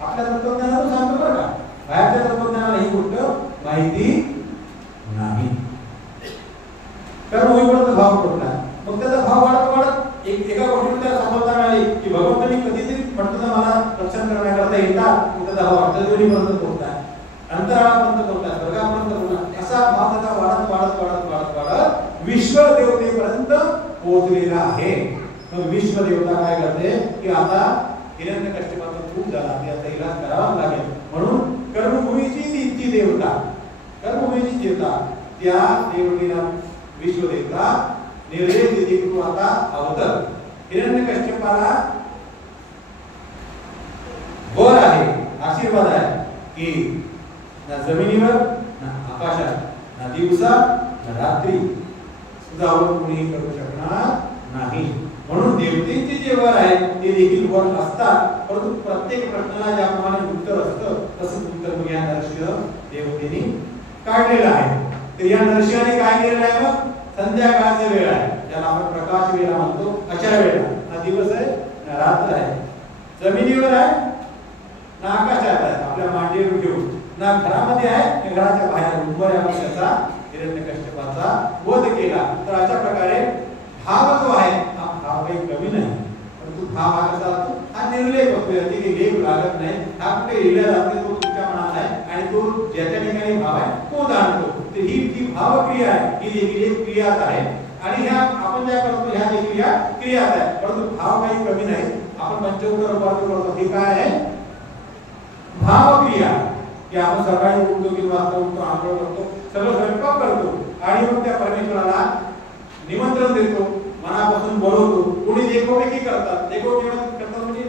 आपल्या तत्वज्ञानाला सांगतो बरं का, बाहेरच्या तत्वज्ञानाला ही गोष्ट माहिती नाही. कारण मुलीपर्यंत भाव पोहोचला, मग त्याचा भाव वाढत एका गोष्टीने त्याला सफलता मिळाली की भगवंतांनी कधीतरी म्हटलं मला रक्षण करण्याकरता येतात, मग त्याचा भाव अंतर्जोनीपर्यंत पोहोचला, अंतराळापर्यंत पोहोचला, स्वर्गापर्यंत पोहोचला. असा भाव त्याचा वाढत वाढत वाढत वाढत वाढत विश्व देवतेपर्यंत पोहोचलेला आहे. मग विश्व देवता काय करते की आता हिरण्यकश्यपाचा खूप झाला, त्याचा इलाज करावा लागेल. म्हणून कर्मभूमीची ती देवता, कर्मभूमीची देवता, त्या देवतेला विश्व देवता निर्देश देते की तू आता अवतर. हिरण्यकश्यपाला वर आहे, आशीर्वाद आहे की ना जमिनीवर ना आकाशात ना दिवसा ना रात्री जाऊन कोणी करू शकणार नाही. म्हणून देवतेचे जे वर आहे ते देखील वर असतात, परंतु प्रत्येक प्रश्नाला ज्याप्रमाणे उत्तर असतं तसंच उत्तर या नरसिंह देवतेने काढलेलं आहे. तर या नरसिंहाने काय केलेलं आहे? मग संध्याकाळचा वेळ आहे, ज्याला आपण प्रकाश वेळा म्हणतो, अशा वेळेला दिवस आहे ना रात्र आहे, जमिनीवर आहे ना आकाशात आहे, आपल्या मांडीवर घेऊन ना घरामध्ये आहे ना घराच्या बाहेर उभं आपण त्याचा हिरण्यकश्यपाचा वध केला. तर अशा प्रकारे भाव जो आहे हा भाव काही कमी नाही, परंतु भाव हा कसा असतो, हा निर्लेप होतो, याची काही लेप लागत नाही, हा कुठे लिहिला जाते तो तुमच्या मनात आहे आणि तो ज्याच्या ठिकाणी भाव आहे तो जाणतो. तर ही जी भावक्रिया आहे ही देखील एक क्रियाच आहे आणि ह्या आपण ज्या करतो ह्या देखील या क्रियाच आहे, परंतु भाव काही कमी नाही. आपण पंचोत्तर रूपात करतो हे काय आहे, भावक्रिया, की आपण सकाळी उठतो की वाजता उठतो, आंघोळ करतो, सगळं स्वयंपाक करतो आणि मग त्या परमेश्वराला निमंत्रण देतो, मनापासून बोलवतो. कोणी देखोबेकी करतात, देखोबेकी करतात म्हणजे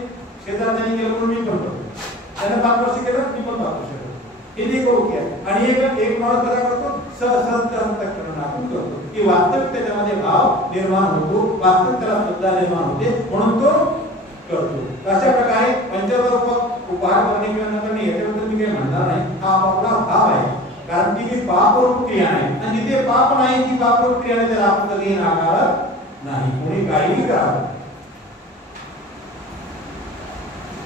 शेजारच्याने केलं म्हणून मी पण करतो, त्याने 5 वर्ष केलं मी पण 5 वर्ष करतो, हे देखोबेकी आहे. आणि एक माणूस कसा करतो, सहसंतकरण आपण करतो की वास्तविक त्याच्यामध्ये भाव निर्माण होतो, वास्तविक त्याला श्रद्धा निर्माण होते म्हणून तो करतो. अशा प्रकारे पंचरूप उपहार करणे किंवा न करणे याच्याबद्दल मी काही म्हणणार नाही, हा आपला भाव आहे. कारण ती पापरूप क्रिया आहे आणि जिथे पाप नाही ती पापरूप क्रिया नाही, त्याला आपण कधी नाकारत नाही, कोणी काहीही करावं.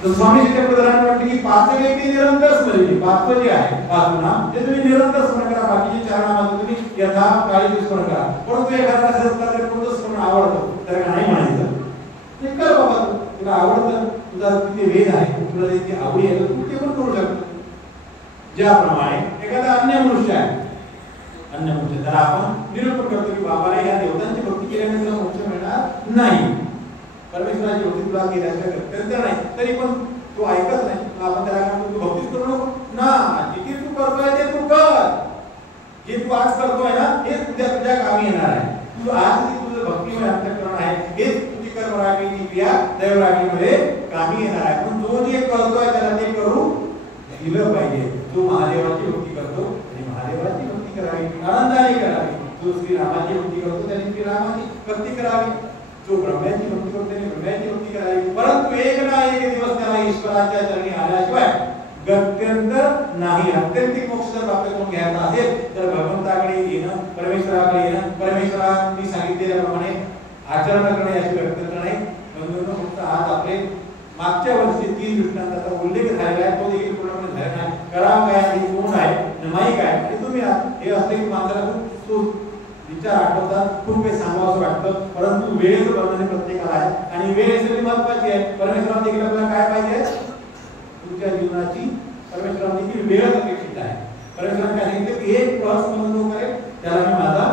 तर स्वामी श्रीचक्रधरांनी म्हटले की पाचवे की निरंतर स्मरणे, पाचवं जे आहे पाचवं नाम ते तुम्ही निरंतर स्मरण करा, बाकीचे 4 नामाचं तुम्ही यथा काळजी स्मरण करा. परंतु एखाद्याला सत्कार कोणतं स्मरण आवडतं तर नाही म्हणायचं, ते कर बाबा, तुला आवडतं, तुझा किती वेद आहे, तुला त्याची आवडी आहे, तू ते पण करू शकतो. ज्याप्रमाणे एखादा अन्य मनुष्य आहे, अन्य मनुष्य तर आपण निरूपण करतो की बाबाला या देवतांची भक्ती केल्याने तुला मोक्ष मिळणार नाही, परमेश्वराची भक्ती तुला केल्याशिवाय गत्यंतर नाही, तरी पण तो ऐकत नाही. आपण त्याला म्हणतो तू भक्तीच करू नको ना, जे तू करतोय ते तू कर, जे तू आज करतोय ना हे तुझ्या कामी येणार आहे. तू आज तुझं भक्तिमय अंतःकरण आहे हेच तुझी कर्मरागीची क्रिया दैवरागीमध्ये कामी येणार आहे. पण जो जे करतोय त्याला ते करू दिलं पाहिजे. जो महादेवाची भक्ती करतो आणि महादेवाची भक्ती करावी, आनंदाने करावी. जो श्रीरामाची भक्ती करतो त्याने श्रीरामाची भक्ती करावी, जो ब्रह्म्याची भक्ती करतो त्याने ब्रह्म्याची भक्ती करावी. परंतु एक ना एक दिवस त्याला ईश्वराच्या चरणी आल्याशिवाय गत्यंतर नाही. आत्यंतिक मोक्ष जर प्राप्त करून घ्यायचा असेल तर भगवंताकडे येणं, परमेश्वराकडे येणं, परमेश्वरांनी सांगितलेल्याप्रमाणे आचरण करणे याची गत्यंतर नाही. म्हणून फक्त आज आपले मागच्या वर्षी 3 दृष्टांताचा उल्लेख झालेला आहे, तो देखील पूर्णपणे झाला नाही. करावं काय आणि कोण आहे नमाई काय आणि तुम्ही हे असले की माणसाला खूप विचार आठवतात, खूप काही सांगावं असं वाटतं, परंतु वेळेचं बंधन प्रत्येकाला आहे आणि वेळ सगळी महत्वाची आहे. परमेश्वराने देखील आपल्याला काय पाहिजे, तुमच्या जीवनाची परमेश्वराने देखील वेळच अपेक्षित आहे. परमेश्वराने काय सांगितलं की एक प्रहस्पंद जो करेल त्याला मी माझा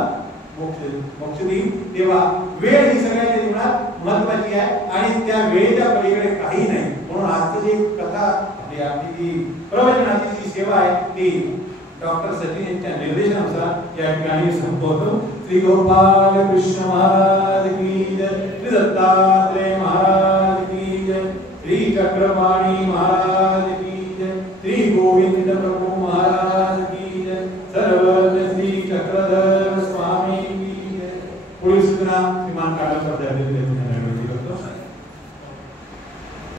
मोक्ष देईन. तेव्हा वेळ ही सगळ्यांच्या जीवनात महत्वाची आहे आणि त्या वेळेच्या पलीकडे काही नाही. म्हणून आजची जी कथा आपली जी प्रवचनाची जी सेवा आहे ती डॉक्टर सचिन यांच्या निर्देशानुसार या ठिकाणी संपवतो. श्री गोपाल कृष्ण महाराज की जय, श्री दत्तात्रेय महाराज की जय, श्री चक्रपाणी महाराज की जय, श्री गोविंद